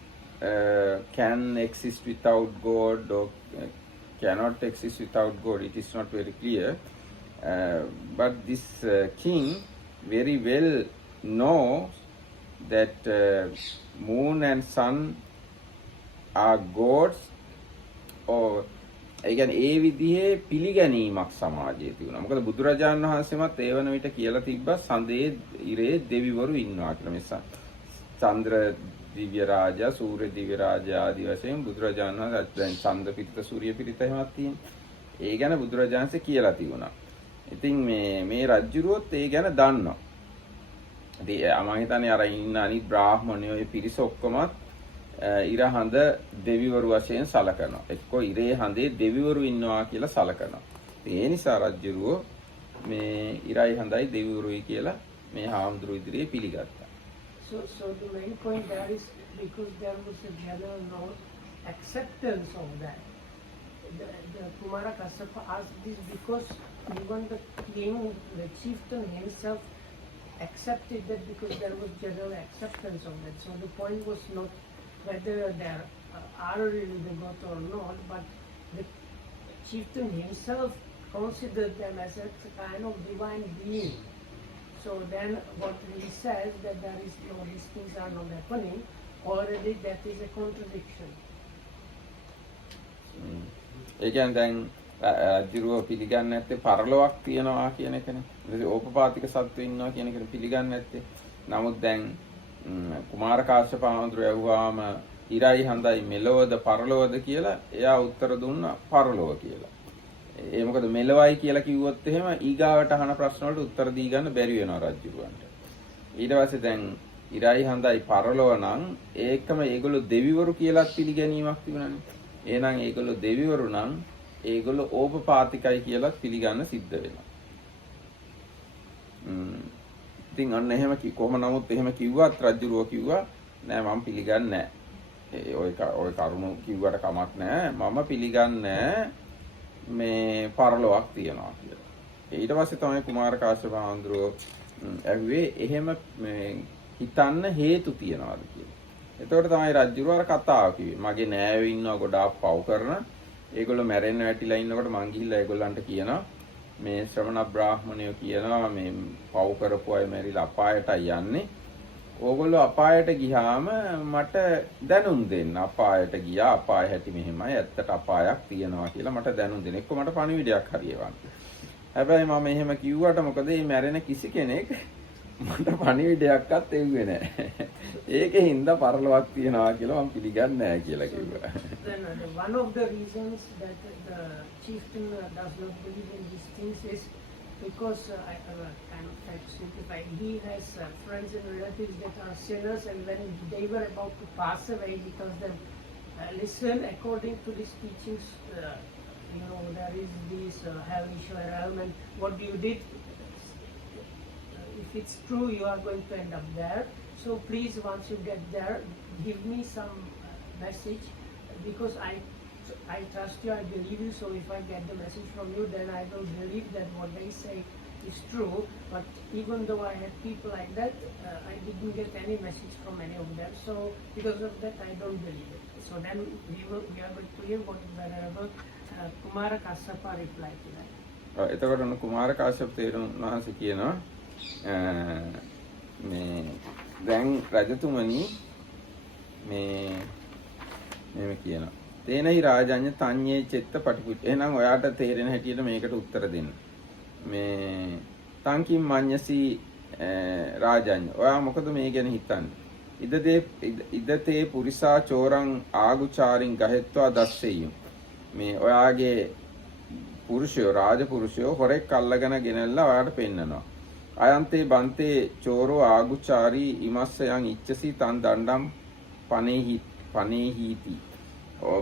exist without God or cannot exist without God. It is not very clear. But this king very well knows that moon and sun are gods, or ඒ කියන්නේ ඒ විදිහේ පිළිගැනීමක් සමාජයේ තිබුණා. මොකද බුදුරජාණන් වහන්සේමත් ඒ වන විට කියලා තිබ්බා සඳේ ඉරේ දෙවිවරු ඉන්නවා කියලා. මේ චන්ද්‍ර දිව්‍ය රාජා, සූර්ය දිව්‍ය රාජා ආදී වශයෙන් බුදුරජාණන් වහන්සේ දැන් චන්ද්‍ර පිරිත, සූර්ය පිරිත එහෙමත් තියෙනවා. ඒ ගැන බුදුරජාණන්සේ කියලා තිබුණා. ඉතින් මේ රජුරුවොත් ඒ ගැන දන්නවා. ඉතින් මම හිතන්නේ අර ඉන්න අනිත් බ්‍රාහ්මණයෝ ඒ පිරිස ඔක්කොමත් ඉර හඳ දෙවිවරු වශයෙන් සලකනවා. එක්කෝ ඉරේ හඳේ දෙවිවරු ඉන්නවා කියලා සලකනවා. ඒ නිසා රජුරුවෝ මේ ඉරයි හඳයි දෙවිවරුයි කියලා මේ හාමුදුරු ඉදිරියේ පිළිගත්තා. So the main point there is because there was a general acceptance of that. The Kumara Kassapa asked this because even the king, the chieftain himself accepted that because there was general acceptance of that. So the point was not whether there are really the god or not, but the chieftain himself considered them as a kind of divine being. So then what he says that there is all these things are not happening, already that is a contradiction. ඒ කියන්නේ දැන් රජුරුව පිළිගන්නේ නැත්තේ පරලොවක් තියනවා කියන එකනේ. ඕපපාතික සත්ත්වෙ ඉන්නවා කියන එක පිළිගන්නේ නැත්තේ. නමුත් දැන් කුමාර කාශ්‍යප හාමුදුරුවෝ ඇහුවාම ඉරයි හඳයි මෙලොවද පරලොවද කියලා එයා උත්තර දුන්නා පරලොව කියලා. ඒ මොකද මෙලොවයි කියලා කිව්වොත් එහෙම ඊගාවට අහන ප්‍රශ්න වලට උත්තර දී ගන්න බැරි වෙනවා රජුරුවන්ට. ඊට පස්සේ දැන් ඉරයි හඳයි පරලොව නම් ඒකම ඒගොල්ලෝ දෙවිවරු කියලාත් පිළිගැනීමක් තිබුණානේ. එහෙනම් ඒගොල්ලෝ දෙවිවරු නම් ඒගොල්ලෝ ඕපපාතිකයි කියලාත් පිළිගන්න සිද්ධ වෙනවා. ඉතින් අන්න එහෙම කොහොම නමුත් එහෙම කිව්වත් රජුරුව කිව්වා නෑ මම පිළිගන්නේ නෑ. ඔය කරුණු කිව්වට කමක් නෑ. මම පිළිගන්නේ මේ පරලොවක් තියනවා කියලා. ඊට පස්සේ තමයි කුමාර කාශ්‍යප හාමුදුරුවෝ ඇහුවේ එහෙම හිතන්න හේතු තියනවාද කියලා. එතකොට තමයි රජුරුව අර කතාව කිව්වේ. මගේ නෑයෝ ඉන්නවා ගොඩාක් පව් කරන. ඒගොල්ලෝ මැරෙන්න වැටිලා ඉන්නකොට මං ගිහිල්ලා ඒගොල්ලන්ට කියනවා මේ ශ්‍රමණ බ්‍රාහ්මණයෝ කියනවා මේ පව් කරපු අය මැරිලා අපායට යන්නේ. ඕගොල්ලෝ අපායට ගියාම මට දැනුම් දෙන්න. අපායට ගියා අපාය හැටි මෙහෙමයි. ඇත්තට අපායක් තියෙනවා කියලා මට දැනුම් දෙන්න. එක්ක මට පණිවිඩයක් හරියවන්න. හැබැයි මම එහෙම කිව්වට මොකද මේ මැරෙන කිසි කෙනෙක් මට පණිවිඩයක්වත් එව්වේ නැහැ. ඒකෙන්ද පරලොවක් තියනවා කියලා මම පිළිගන්නේ නැහැ කියලා කිව්වා. Then one of the reasons that the chieftain does not believe in these things is because I kind of try to simplify. He has friends and relatives that are sinners, and when they were about to pass away, he tells them, listen, according to these teachings, there is this hellish realm, and what you did, if it's true, you are going to end up there. So please, once you get there, give me some message, because I trust you, I believe you, so if I get the message from you, then I will believe that what they say is true. But even though I had people like that, I didn't get any message from any of them, so because of that I don't believe it. So then we are going to hear what Venerable Kumara Kassapa replied to that. එතකොට කුමාර කාශ්‍යප තේරුම් වහන්සේ කියනවා මේ දැන් රජතුමනි මේ මෙහෙම කියනවා තේනයි රාජඤ්ඤ තඤ්ඤේ චෙත්ත පටිපුච්ච එහෙනම් ඔයාට තේරෙන හැටියට මේකට උත්තර දෙන්න මේ තංකින් මඤ්ඤසි රාජඤ්ඤ ඔයා මොකද මේ ගැන හිතන්නේ ඉදතේ පුරිසා චෝරං ආගුචාරින් ගහෙත්වා දස්සෙය්‍යු මේ ඔයාගේ පුරුෂයෝ රාජ පුරුෂයෝ හොරෙක් අල්ලගෙන ගෙනල්ලා ඔයාට පෙන්නනවා අයන්තේ බන්තේ චෝරෝ ආගුචාරී ඉමස්සයන් ඉච්ඡසි තන් දණ්ඩම් පනේහීති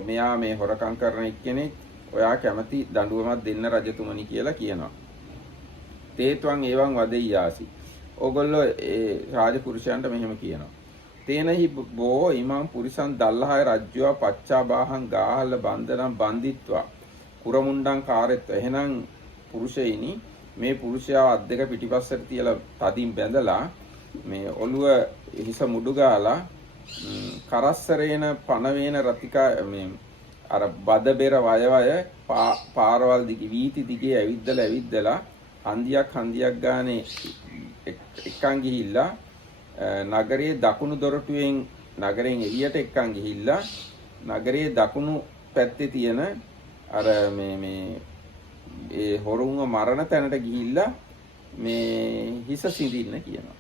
මෙයා මේ හොරකම් කරන එක්කෙනෙක් ඔයා කැමති දඬුවමක් දෙන්න රජතුමනි කියලා කියනවා තේත්වං ඒවං වදෙය්‍යාසි ඕගොල්ලෝ ඒ රාජ පුරුෂයන්ට මෙහෙම කියනවා තේනහි බෝ ඉමං පුරිසන් දල්ලහය රජ්‍යවා පච්චාබාහං ගාහල බන්ධනම් බන්දිත්වා කුරමුණ්ඩන් කාරෙත්ව එහෙනම් පුරුෂයිනි මේ පුරුෂයා අත් දෙක පිටිපස්සට තියලා තදින් බැඳලා මේ ඔළුව හිස මුඩු ගාලා කරස්සරේන පනවේන රතිකා මේ අර බද බෙර වය පාරවල් දිගේ වීති දිගේ ඇවිද්දලා හන්දියක් ගානේ එක්කන් ගිහිල්ලා නගරයේ දකුණු දොරටුවෙන් නගරයෙන් එළියට එක්කන් ගිහිල්ලා නගරයේ දකුණු පැත්තේ තියෙන අර මේ ඒ හොරුන්ව මරණ තැනට ගිහිල්ලා මේ හිස සිඳින්න කියනවා.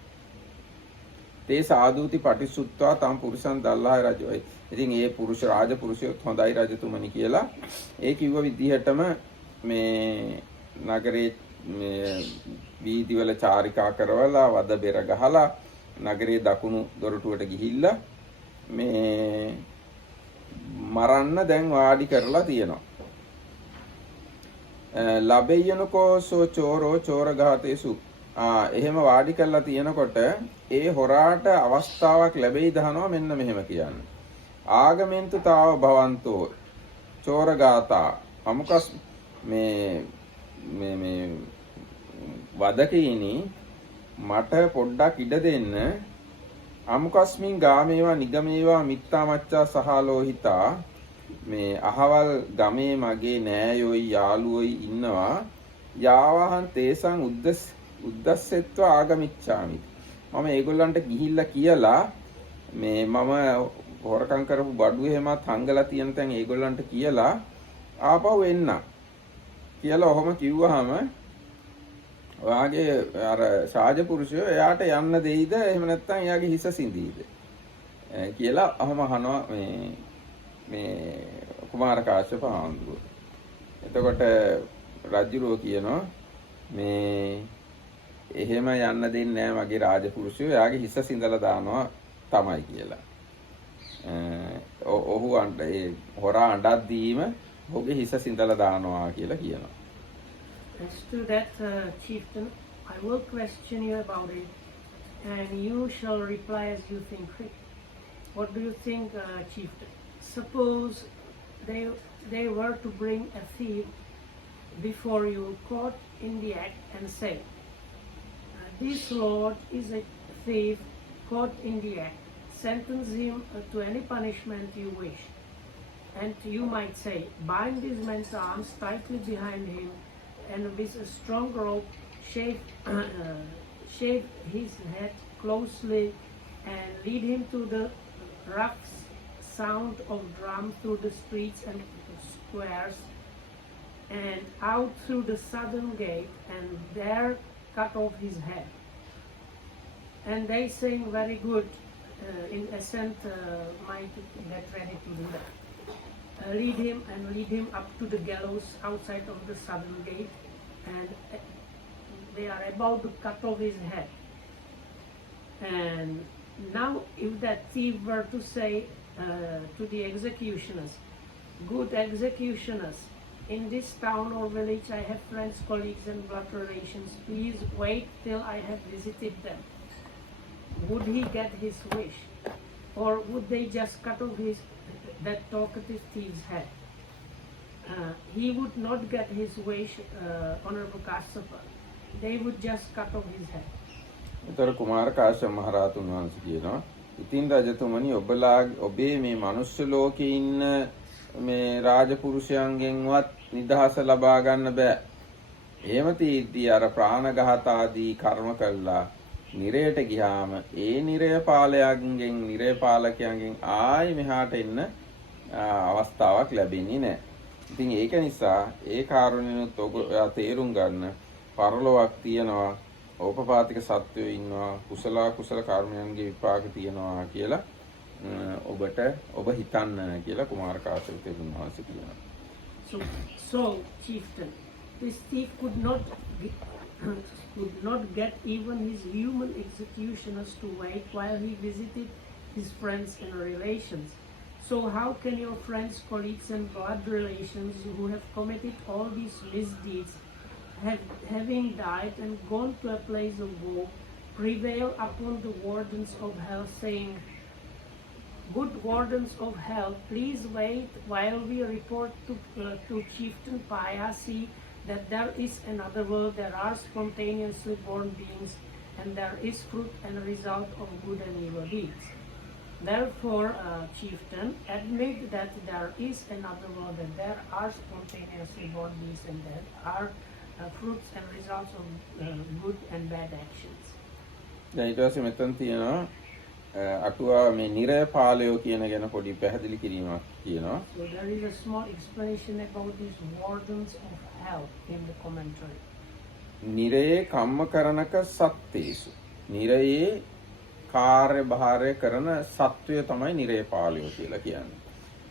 තේ සාදුති පටිසුත්වා තම් පුරුෂන් දල්ලාය රජොයි. ඉතින් ඒ පුරුෂ රාජ පුරුෂයොත් හොඳයි රජතුමනි කියලා ඒ කිව්ව විදිහටම මේ නගරේ මේ වීදිවල චාරිකා කරවලා වද බෙර ගහලා නගරේ දකුණු දොරටුවට ගිහිල්ලා මේ මරන්න දැන් වාඩි කරලා තියෙනවා. ලබෙයනකෝ සෝ චෝරෝ චෝරඝාතේසු එහෙම වාඩි කරලා තියෙනකොට ඒ හොරාට අවස්ථාවක් ලැබෙයි දහනවා මෙන්න මෙහෙම කියන්නේ ආගමෙන්තු තාව භවන්තෝ චෝරඝාතා අමුකස් මේ වදකීනි මට පොඩ්ඩක් ඉඩ දෙන්න අමුකස්මින් ගාමේවා නිගමේවා මිත්තා මච්චා සහලෝහිතා මේ අහවල් ගමේ මගේ නෑයෝයි යාළුවෝයි ඉන්නවා යාවහන් තේසං උද්දස්සෙත්වා ආගමිච්ඡාමි මම ඒගොල්ලන්ට ගිහිල්ලා කියලා මේ මම හොරකම් කරපු බඩුව එහෙමත් හංගලා තියෙන තැන් ඒගොල්ලන්ට කියලා ආපහු එන්න කියලා ඔහොම කිව්වහම ඔයාගේ අර සාජ පුරුෂයෝ එයාට යන්න දෙයිද එහෙම නැත්නම් එයාගේ හිස සිඳීද කියලා අහම අහනවා මේ කුමාර කාශ්‍යප හාමුදුරුවෝ. එතකොට රජුරෝ කියනවා මේ එහෙම යන්න දෙන්නේ නැහැ මගේ රාජපුරුෂයෝ එයාගේ හිස සිඳලා දානවා තමයි කියලා. ඔහු ඒ හොරා අඬක් දීම ඔහුගේ හිස සිඳලා දානවා කියලා කියනවා. As to that, chieftain, I will question you about it, and you shall reply as you think fit. What do you think, chieftain? Suppose they were to bring a thief before you, caught in the act, and say, this lord is a thief, caught in the act. Sentence him to any punishment you wish. And you might say, bind this man's arms tightly behind him, and with a strong rope shave his head closely, and lead him to the rough sound of drums through the streets and squares, and out through the southern gate, and there cut off his head. And they saying, very good, in assent might get ready to do that. Lead him up to the gallows outside of the southern gate, and they are about to cut off his head. And now if that thief were to say to the executioners, good executioners, in this town or village I have friends, colleagues and blood relations, please wait till I have visited them. Would he get his wish? Or would they just cut off that talkative thief's head? He would not get his wish, Honorable Kassapa. They would just cut off his head. උතර කුමාර කාශ්‍යප මහ රහතුන් වහන්සේ කියනවා ඉතින් රජතුමනි ඔබේ මේ මනුෂ්‍ය ලෝකේ ඉන්න මේ රාජපුරුෂයන්ගෙන්වත් නිදහස ලබා ගන්න බෑ. එහෙම තීද්දී අර ප්‍රාණඝාත ආදී කර්ම කළා නිරයට ගියාම ඒ නිරය පාලකයන්ගෙන් ආයි මෙහාට එන්න අවස්ථාවක් ලැබෙන්නේ නැහැ. ඉතින් ඒක නිසා ඒ කාරණේනොත් ඔයා තේරුම් ගන්න පරලොවක් තියෙනවා. ඕපපාතික සත්වයෝ ඉන්නවා කුසල කර්මයන්ගේ විපාක තියෙනවා කියලා ඔබ හිතන්න කියලා කුමාර කාශ්‍යප තෙරුන් වහන්සේ කියනවා. So chieftain, this thief could not get even his human executioners to wait while he visited his friends and relations. So how can your friends, colleagues and blood relations who have committed all these misdeeds, having died and gone to a place of woe, prevail upon the wardens of hell, saying, good wardens of hell, please wait while we report to Chieftain Payasi that there is another world, there are spontaneously born beings, and there is fruit and result of good and evil deeds. Therefore, Chieftain, admit that there is another world, that there are spontaneously born beings, and there are fruits and results of good and bad actions. දැන් ඊට පස්සේ මෙතන තියෙනවා අටුවා මේ නිරය පාලයෝ කියන ගැන පොඩි පැහැදිලි කිරීමක් කියනවා. So there is a small explanation about these wardens of hell in the commentary. නිරයේ කම්ම කරනක සත්‍යේසු. නිරයේ කාර්යභාරය කරන සත්වය තමයි නිරය පාලයෝ කියලා කියන්නේ.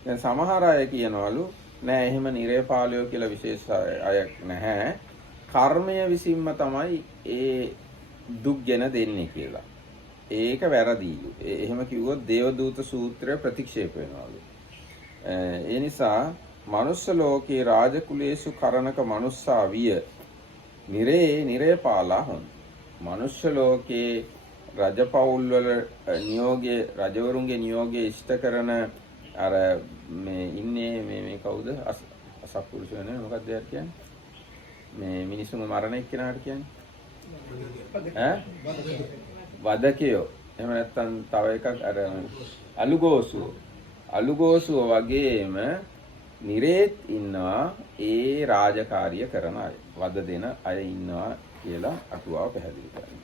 දැන් සමහර අය කියනවලු නෑ එහෙම නිරය පාලයෝ කියලා විශේෂ අය නැහැ. කර්මය විසින්ම තමයි ඒ දුක් ගෙන දෙන්නේ කියලා. ඒක වැරදිලු. එහෙම කිව්වොත් දේවදූත සූත්‍රය ප්‍රතික්ෂේප වෙනවලු. ඒ නිසා මනුස්ස ලෝකේ රාජකුලේසු කරනක මනුස්සා විය නිරය පාලා හොන්. මනුෂ්‍ය ලෝකේ රජපෞල් වල නියෝගයේ රජවරුන්ගේ නියෝගයේ ඉෂ්ට කරන අර මේ ඉන්නේ මේ කවුද අසත්පුරුෂයෝ නේ මොකක්ද යාර කියන්නේ මේ මිනිස්සුන්ව මරණ එක්කෙනාට කියන්නේ වදකයෝ එහෙම නැත්නම් තව එකක් අර අලුගෝසුව වගේම නිරේත් ඉන්නවා ඒ රාජකාරිය කරන අය වද දෙන අය ඉන්නවා කියලා අටුවාව පැහැදිලි කරනවා.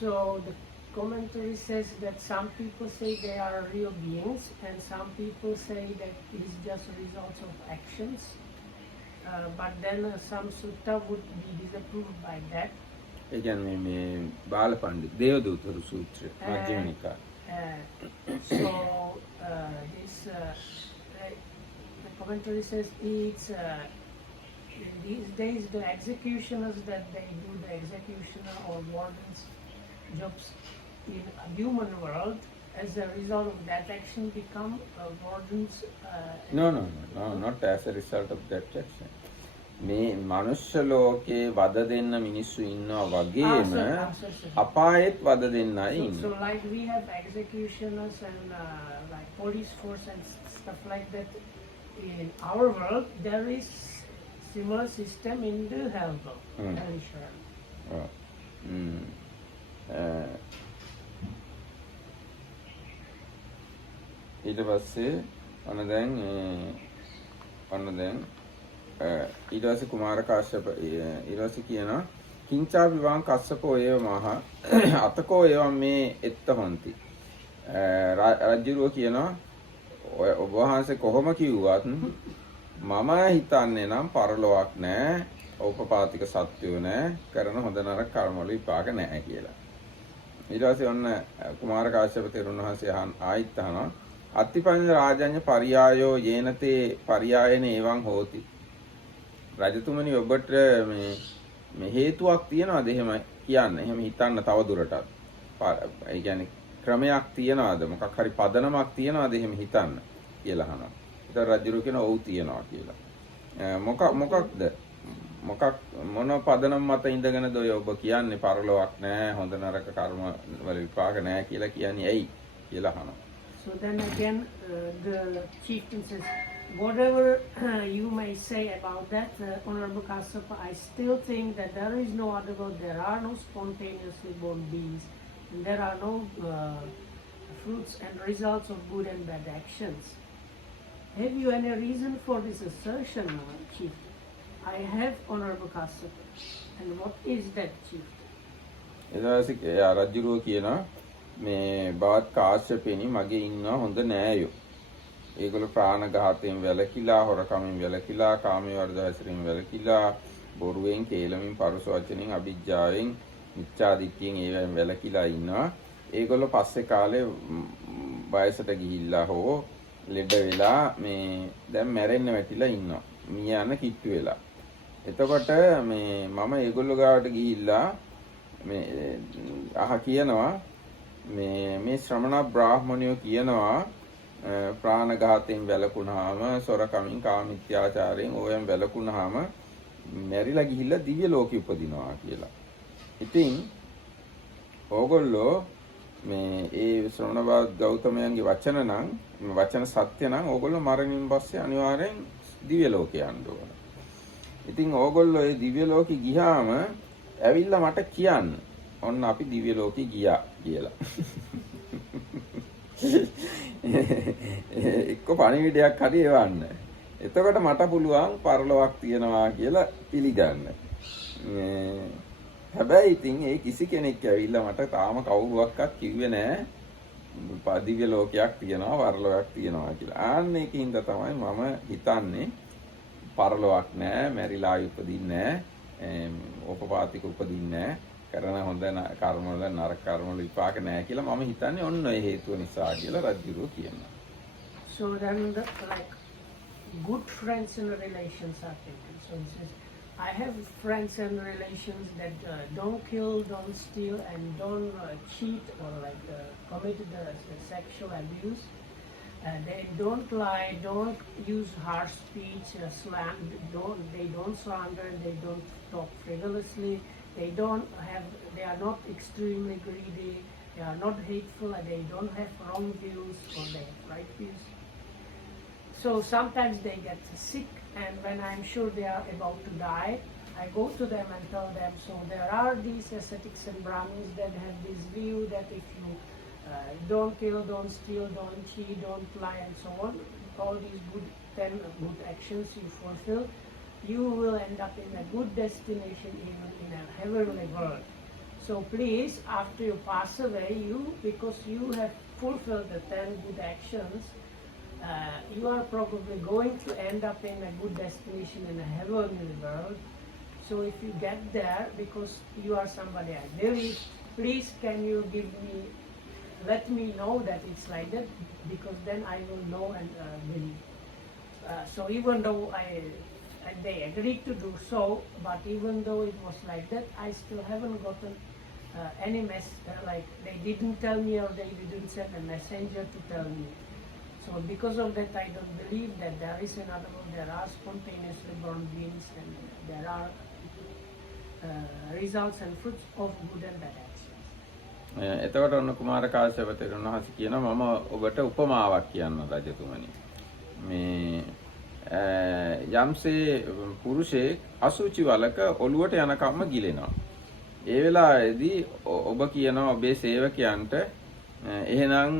So the commentary says that some people say they are real beings and some people say that it is just results of actions. But then some sutta would be disapproved by that. ඒ කියන්නේ මේ බාල පඬිත් දේවදූතරු සූත්‍රය මජ්ක්‍ධිම නිකාය. So this the commentary says it's these days the executioners that they do, the executioner or wardens jobs in a human world, as a result of that action become wardens. No, not as a result of that action. මේ මනුෂ්‍ය ලෝකේ වද දෙන්න මිනිස්සු ඉන්නවා වගේම අපායෙත් වද දෙන්න අය ඉන්නවා. So like we have executioners and like police force and stuff like that in our world, there is similar system in the hell world. ඊට පස්සේ ඔන්න දැන් ඊට පස්සේ කුමාර කාශ්‍යප ඊට පස්සේ කියනවා කිංචා විවාං කස්සපෝ ඒව මහ අතකෝ ඒව මේ එත්ත හොන්ති. රජුරෝ කියනවා ඔබ වහන්සේ කොහොම කිව්වත් මම හිතන්නේ නම් පරලොවක් නැහැ, ඕපපාතික සත්‍යෝ නැහැ, කරන හොඳ නරක කර්ම වල විපාක නැහැ කියලා. ඊට පස්සේ ඔන්න කුමාර කාශ්‍යප තෙරුන් වහන්සේ ආයිත් අහනවා අත්තිපඤ්ඤ රාජඤ්ඤ පරියායෝ යේනතේ පරියායන එවං හෝති. රජතුමනි ඔබට මේ මේ හේතුවක් තියනවාද එහෙම කියන්න. එහෙම හිතන්න තව දුරටත්. ඒ කියන්නේ ක්‍රමයක් තියනවාද? මොකක් හරි පදනමක් තියනවාද එහෙම හිතන්න කියලා අහනවා. ඒතර රජුරු කියන ඔව් තියනවා කියලා. මොකක්ද? මොන පදනම මත ඉඳගෙනද ඔය ඔබ කියන්නේ පරලොවක් නැහැ, හොඳ නරක කර්ම වල විපාක නැහැ කියලා කියන්නේ ඇයි කියලා අහනවා. So then again, the chieftain says, whatever you may say about that, Honorable Kassapa, I still think that there is no other God. There are no spontaneously born beings, and there are no fruits and results of good and bad actions. Have you any reason for this assertion, chieftain? I have, Honorable Kassapa. And what is that, chieftain? එදාසික රජුරුව කියනවා මේ බවත් කාශ්‍යපෙනි මගේ ඉන්නවා හොඳ නෑයෝ. ඒගොල්ලෝ ප්‍රාණඝාතයෙන් වැළකීලා, හොරකමින් වැළකීලා, කාමයේ වර්ධ හැසිරීම වැළකීලා, බොරුවෙන්, කේලමින්, පරුස වචනෙන්, අවිජ්ජාවෙන්, මිච්ඡාදිට්ඨියෙන් ඒවෙන් වැළකීලා ඉන්නවා. ඒගොල්ලෝ පස්සේ කාලේ වයසට ගිහිල්ලා හෝ ලෙඩ වෙලා මේ දැන් මැරෙන්න වැටිලා ඉන්නවා. මිය යන කිට්ටු වෙලා. එතකොට මේ මම ඒගොල්ලෝ ගාවට ගිහිල්ලා මේ කියනවා මේ ශ්‍රමණ බ්‍රාහ්මණයෝ කියනවා ප්‍රාණඝාතයෙන් වැළකුණාම, සොරකමින්, කාමීත්‍යාචාරයෙන් ඕවෙන් වැළකුණාම මැරිලා ගිහිල්ලා දිව්‍ය ලෝකෙ උපදිනවා කියලා. ඉතින් ඕගොල්ලෝ මේ ඒ ශ්‍රමණ ගෞතමයන්ගේ වචන සත්‍ය නම් ඕගොල්ලෝ මරණින් පස්සේ අනිවාර්යෙන් දිව්‍ය ලෝකේ යන්න ඕන. ඉතින් ඕගොල්ලෝ ඒ දිව්‍ය ලෝකෙ ගියාම ඇවිල්ලා මට කියන්න. ඔන්න අපි දිව්‍ය ලෝකෙ ගියා කියලා. එක්ක පණිවිඩයක් හරි එවන්න. එතකොට මට පුළුවන් පරලොවක් තියනවා කියලා පිළිගන්න. හැබැයි ඉතින් ඒ කිසි කෙනෙක් ඇවිල්ලා මට තාම කවුරුවක්වත් කිව්වේ නෑ දිව්‍ය ලෝකයක් තියනවා, පරලොවක් තියනවා කියලා. ආන්න ඒකින්ද තමයි මම හිතන්නේ පරලොවක් නෑ, මැරිලා උපදින්නේ නෑ, ඕපපාතික උපදින්නේ නෑ, කරන හොඳ කර්ම වල නරක කර්ම වල විපාක නෑ කියලා මම හිතන්නේ ඔන්න ඒ හේතුව නිසා කියලා රජුරෝ කියනවා. So then like good friends and relations are taken. So he says, I have friends and relations that don't kill, don't steal, and don't cheat or commit the sexual abuse. They don't lie, don't use harsh speech, they don't slander, they don't talk frivolously, they are not extremely greedy, they are not hateful, and they don't have wrong views or they have right views. So sometimes they get sick, and when I'm sure they are about to die, I go to them and tell them, so there are these ascetics and Brahmins that have this view that if you don't kill, don't steal, don't cheat, don't lie, and so on, all these 10 good actions you fulfill, you will end up in a good destination, even in a heavenly world. So please, after you pass away, because you have fulfilled the 10 good actions, you are probably going to end up in a good destination in a heavenly world. So if you get there, because you are somebody I believe, please can you let me know that it's like that, because then I will know and believe. So even though they agreed to do so, but even though it was like that, I still haven't gotten any they didn't tell me or they didn't send a messenger to tell me. So because of that, I don't believe that there is another world, there are spontaneously born beings, and there are results and fruits of good and bad actions. එතකොට ඔන්න කුමාර කාශ්‍යප තෙරුන් වහන්සේ කියනවා මම ඔබට උපමාවක් කියන්න රජතුමනි. මේ යම්සේ පුරුෂයෙක් අසුචි වලක ඔළුවට යනකම්ම ගිලෙනවා. ඒ වෙලාවේදී ඔබ කියනවා ඔබේ සේවකයන්ට එහෙනම්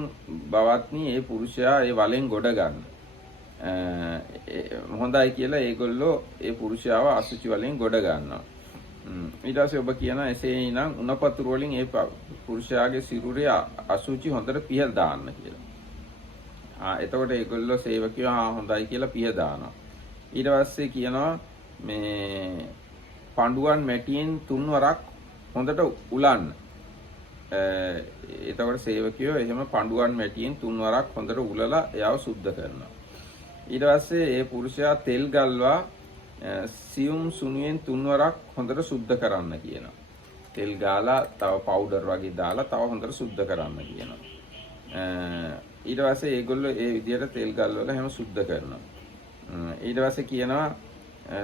බවත්නි ඒ පුරුෂයා ඒ වලෙන් ගොඩ ගන්න. හොඳයි කියලා ඒගොල්ලෝ ඒ පුරුෂයාව අසුචි වලෙන් ගොඩ ගන්නවා. ඊට පස්සේ ඔබ කියනවා එසේ නම් උණපතුරු වලින් ඒ පුරුෂයාගේ සිරුරේ අසුචි හොඳට පිහ දාන්න කියලා. එතකොට ඒගොල්ලෝ සේවකයෝ හොඳයි කියලා පිහ දානවා. ඊට පස්සේ කියනවා මේ පඬුවන් මැටියෙන් 3 වරක් හොඳට උලන්න. එතකොට සේවකයෝ එහෙම පඬුවන් මැටියෙන් 3 වරක් හොඳට උලලා එයාව සුද්ධ කරනවා. ඊට පස්සේ ඒ පුරුෂයා තෙල් ගල්වා සියුම් සුණුවෙන් තුන්වරක් හොඳට සුද්ධ කරන්න කියනවා. තෙල් ගාලා තව පවුඩර් වගේ දාලා තව හොඳට සුද්ධ කරන්න කියනවා. ඊට පස්සේ ඒගොල්ලෝ ඒ විදිහට තෙල් ගල්වල හැම සුද්ධ කරනවා. ඊට පස්සේ කියනවා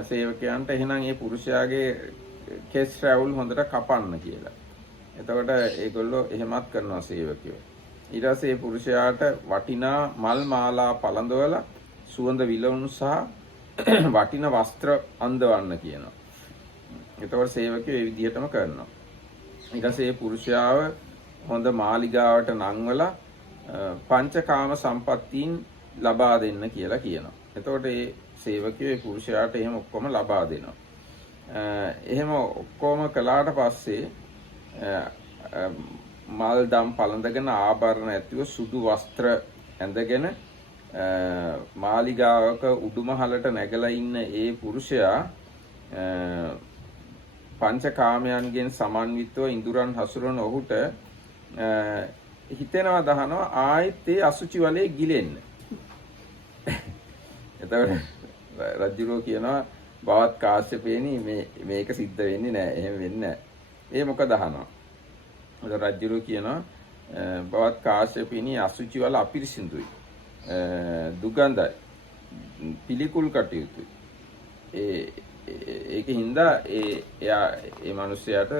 සේවකයන්ට එහෙනම් ඒ පුරුෂයාගේ කෙස් රැවුල් හොඳට කපන්න කියලා. එතකොට ඒගොල්ලෝ එහෙමත් කරනවා සේවකයෝ. ඊට පස්සේ ඒ පුරුෂයාට වටිනා මල් මාලා පළඳවලා සුවඳ විලවුන් සහ වටිනා වස්ත්‍ර අඳවන්න කියනවා. එතකොට සේවකයෝ ඒ විදිහටම කරනවා. ඊට පස්සේ ඒ පුරුෂයාව හොඳ මාලිගාවට නංවලා පංචකාම සම්පත්තීන් ලබා දෙන්න කියලා කියනවා. එතකොට ඒ සේවකයෝ ඒ පුරුෂයාට එහෙම ඔක්කොම ලබා දෙනවා. එහෙම ඔක්කොම කළාට පස්සේ මල් දම් පළඳගෙන ආභරණ ඇතිව සුදු වස්ත්‍ර ඇඳගෙන මාලිගාවක උඩුමහලට නැගලා ඉන්න ඒ පුරුෂයා පංචකාමයන්ගෙන් සමන්විතව ඉඳුරන් හසුරන ඔහුට හිතෙනවා දහනවා ආයෙත් ඒ අසුචි වලේ ගිලෙන්න. එතකොට රජුරෝ කියනවා බවත් කාශ්‍යපේනි මේක සිද්ධ වෙන්නේ නැහැ. එහෙම වෙන්නේ නැහැ. ඒ මොකද අහනවා. එතකොට රජුරෝ කියනවා බවත් කාශ්‍යපේනි අසුචි වල අපිරිසිදුයි. දුගඳයි. පිළිකුල් කටයුතුයි. ඒකේ හින්දා එයා ඒ මිනිස්යාට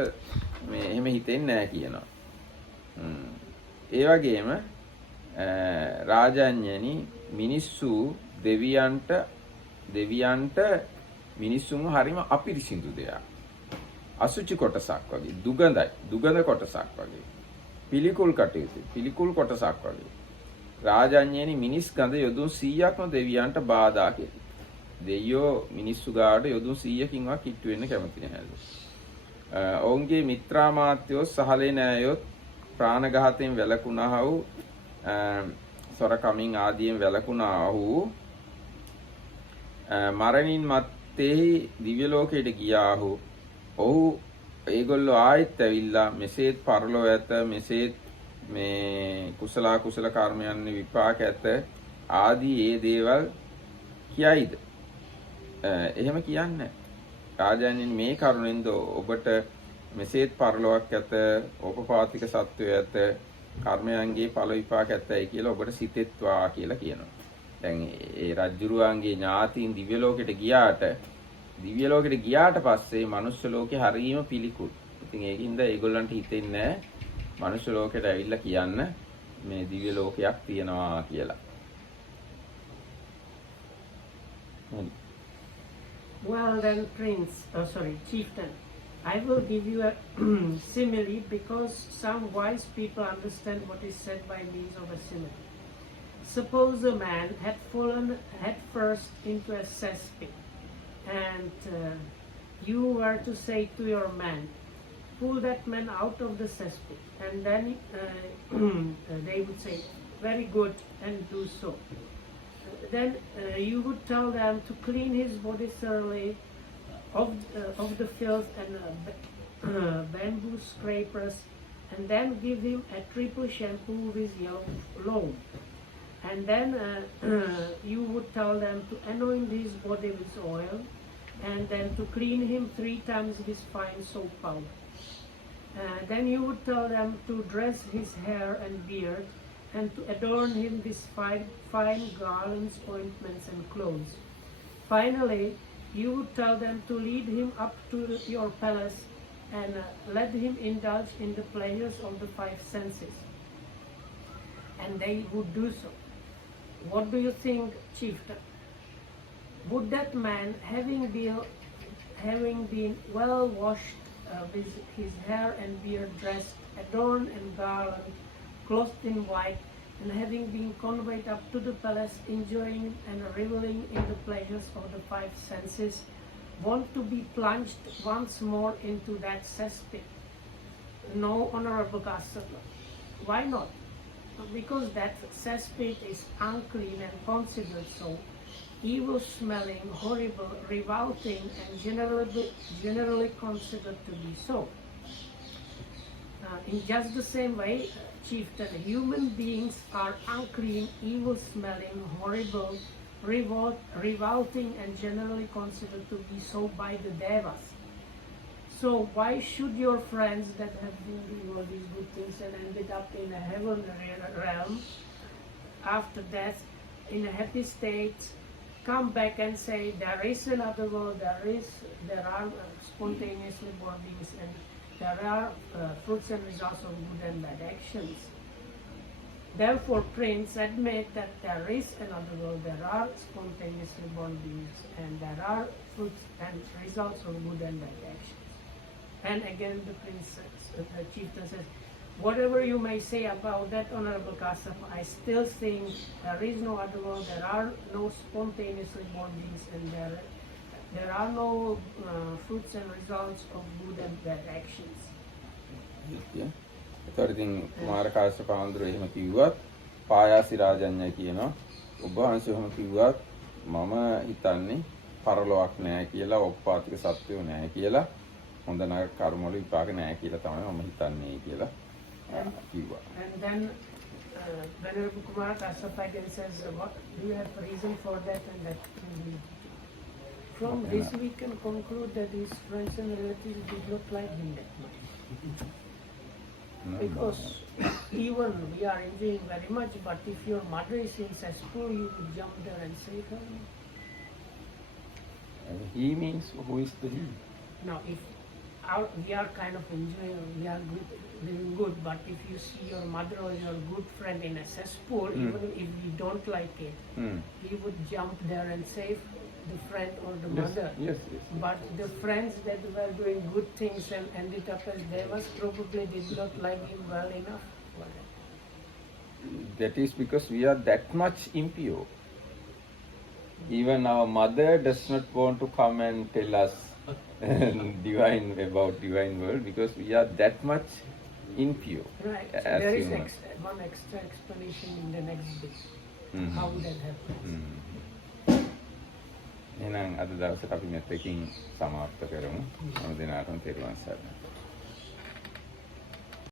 මේ එහෙම හිතෙන්නේ නැහැ කියනවා. ඒ වගේම රාජඤ්ඤනි මිනිස්සු දෙවියන්ට මිනිස්සුන්ව හරිම අපිරිසිදු දෙයක්. අසුචි කොටසක් වගේ දුගඳ කොටසක් වගේ. පිළිකුල් කටයුතු පිළිකුල් කොටසක් වගේ. රාජඤ්ඤනි මිනිස් ගඳ යොදුන් 100ක්ම දෙවියන්ට බාධා කෙරේ. දෙයියෝ මිනිස්සු ගාවට යොදුන් 100කින්වත් කිට්ටු වෙන්න කැමති නැහැලු. ඔවුන්ගේ මිත්‍රාමාත්‍යෝ සහලේ නෑයොත් ප්‍රාණඝාතයෙන් වැළකුණා වූ සොරකමින් ආදියෙන් වැළකුණා වූ මරණින් මත්තේ දිව්‍ය ලෝකයට ගියා වූ ඔහු ඒගොල්ලෝ ආයෙත් ඇවිල්ලා මෙසේත් පරලෝ ඇත මෙසේත් මේ කුසල කර්මයන් විපාක ඇත ආදී ඒ දේවල් කියයිද? එහෙම කියන්නේ රාජාණන් මේ කරුණෙන්ද ඔබට මෙසේත් පරලොවක් ඇත ඕපපාතික සත්වය ඇත කර්මයන්ගේ ඵල විපාක ඇතයි කියලා ඔබට සිතෙත්වා කියලා කියනවා. දැන් ඒ රජුරුවන්ගේ ඥාතීන් දිව්‍ය ලෝකෙට ගියාට පස්සේ මනුෂ්‍ය ලෝකේ හරීම පිළිකුල්. ඉතින් ඒකින්ද ඒගොල්ලන්ට හිතෙන්නේ නැහැ මනුෂ්‍ය ලෝකෙට ඇවිල්ලා කියන්න මේ දිව්‍ය ලෝකයක් තියෙනවා කියලා. Well then, chieftain, I will give you a simile because some wise people understand what is said by means of a simile. Suppose a man had fallen head first into a cesspit, and you were to say to your man, pull that man out of the cesspit, and then they would say, very good, and do so. Then you would tell them to clean his body thoroughly of the filth and bamboo scrapers, and then give him a triple shampoo with yellow loam. And then you would tell them to anoint his body with oil, and then to clean him 3 times with fine soap powder. Then you would tell them to dress his hair and beard, and to adorn him with fine garlands, ointments, and clothes. Finally, you would tell them to lead him up to your palace and let him indulge in the pleasures of the 5 senses. And they would do so. What do you think, chieftain? Would that man, having been well washed, with his hair and beard dressed, adorned and garlanded, clothed in white, and having been conveyed up to the palace, enjoying and reveling in the pleasures of the 5 senses, want to be plunged once more into that cesspit? No, honorable Castellan. Why not? Because that cesspit is unclean and considered so, evil-smelling, horrible, revolting, and generally considered to be so. In just the same way, chieftain, human beings are unclean, evil-smelling, horrible, revolting and generally considered to be so by the devas. So why should your friends that have been doing all these good things and ended up in a heavenly realm after death in a happy state come back and say there is another world, there are spontaneously born beings and there are fruits and results of good and bad actions. Therefore, Prince, admit that there is another world, there are spontaneously born beings and there are fruits and results of good and bad actions. And again the prince says, the chieftain says, whatever you may say about that, Honorable Kassapa, I still think there is no other world, there are no spontaneously born beings, and there are no fruits and results of good and bad actions. ඒතකොට ඉතින් කුමාර කාශ්‍යප හාමුදුරුවෝ එහෙම කිව්වත් පායාසි රාජඤ්ඤය කියනවා ඔබ වහන්සේ එහෙම කිව්වත් මම හිතන්නේ පරලොවක් නැහැ කියලා ඔප්පාතික සත්‍යෝ නැහැ කියලා හොඳ නරක කර්ම වල විපාක නැහැ කියලා තමයි මම හිතන්නේ කියලා කිව්වා. And then Venerable Kumara Kassapa again says, what do you have reason for that? And that from this we can conclude that his friends and relatives did not like him that much. Because even we are enjoying very much, but if your mother is in cesspool, you would jump there and save her. He means who is the he? Now, if we are kind of enjoying, we are good, living good, but if you see your mother or your good friend in a cesspool, even if we don't like it, he would jump there and save the friend or the mother. Yes. But the friends that were doing good things and ended up as devas probably did not like him well enough for that. That is because we are that much impure. Even our mother does not want to come and tell us about divine world because we are that much impure. Right. So as there is humans. one extra explanation in the next bit. How that happens. එහෙනම් අද දවසට අපි මෙතකින් සමාප්ත කරමු. හැම දිනකටම තෙරුවන් සරණයි.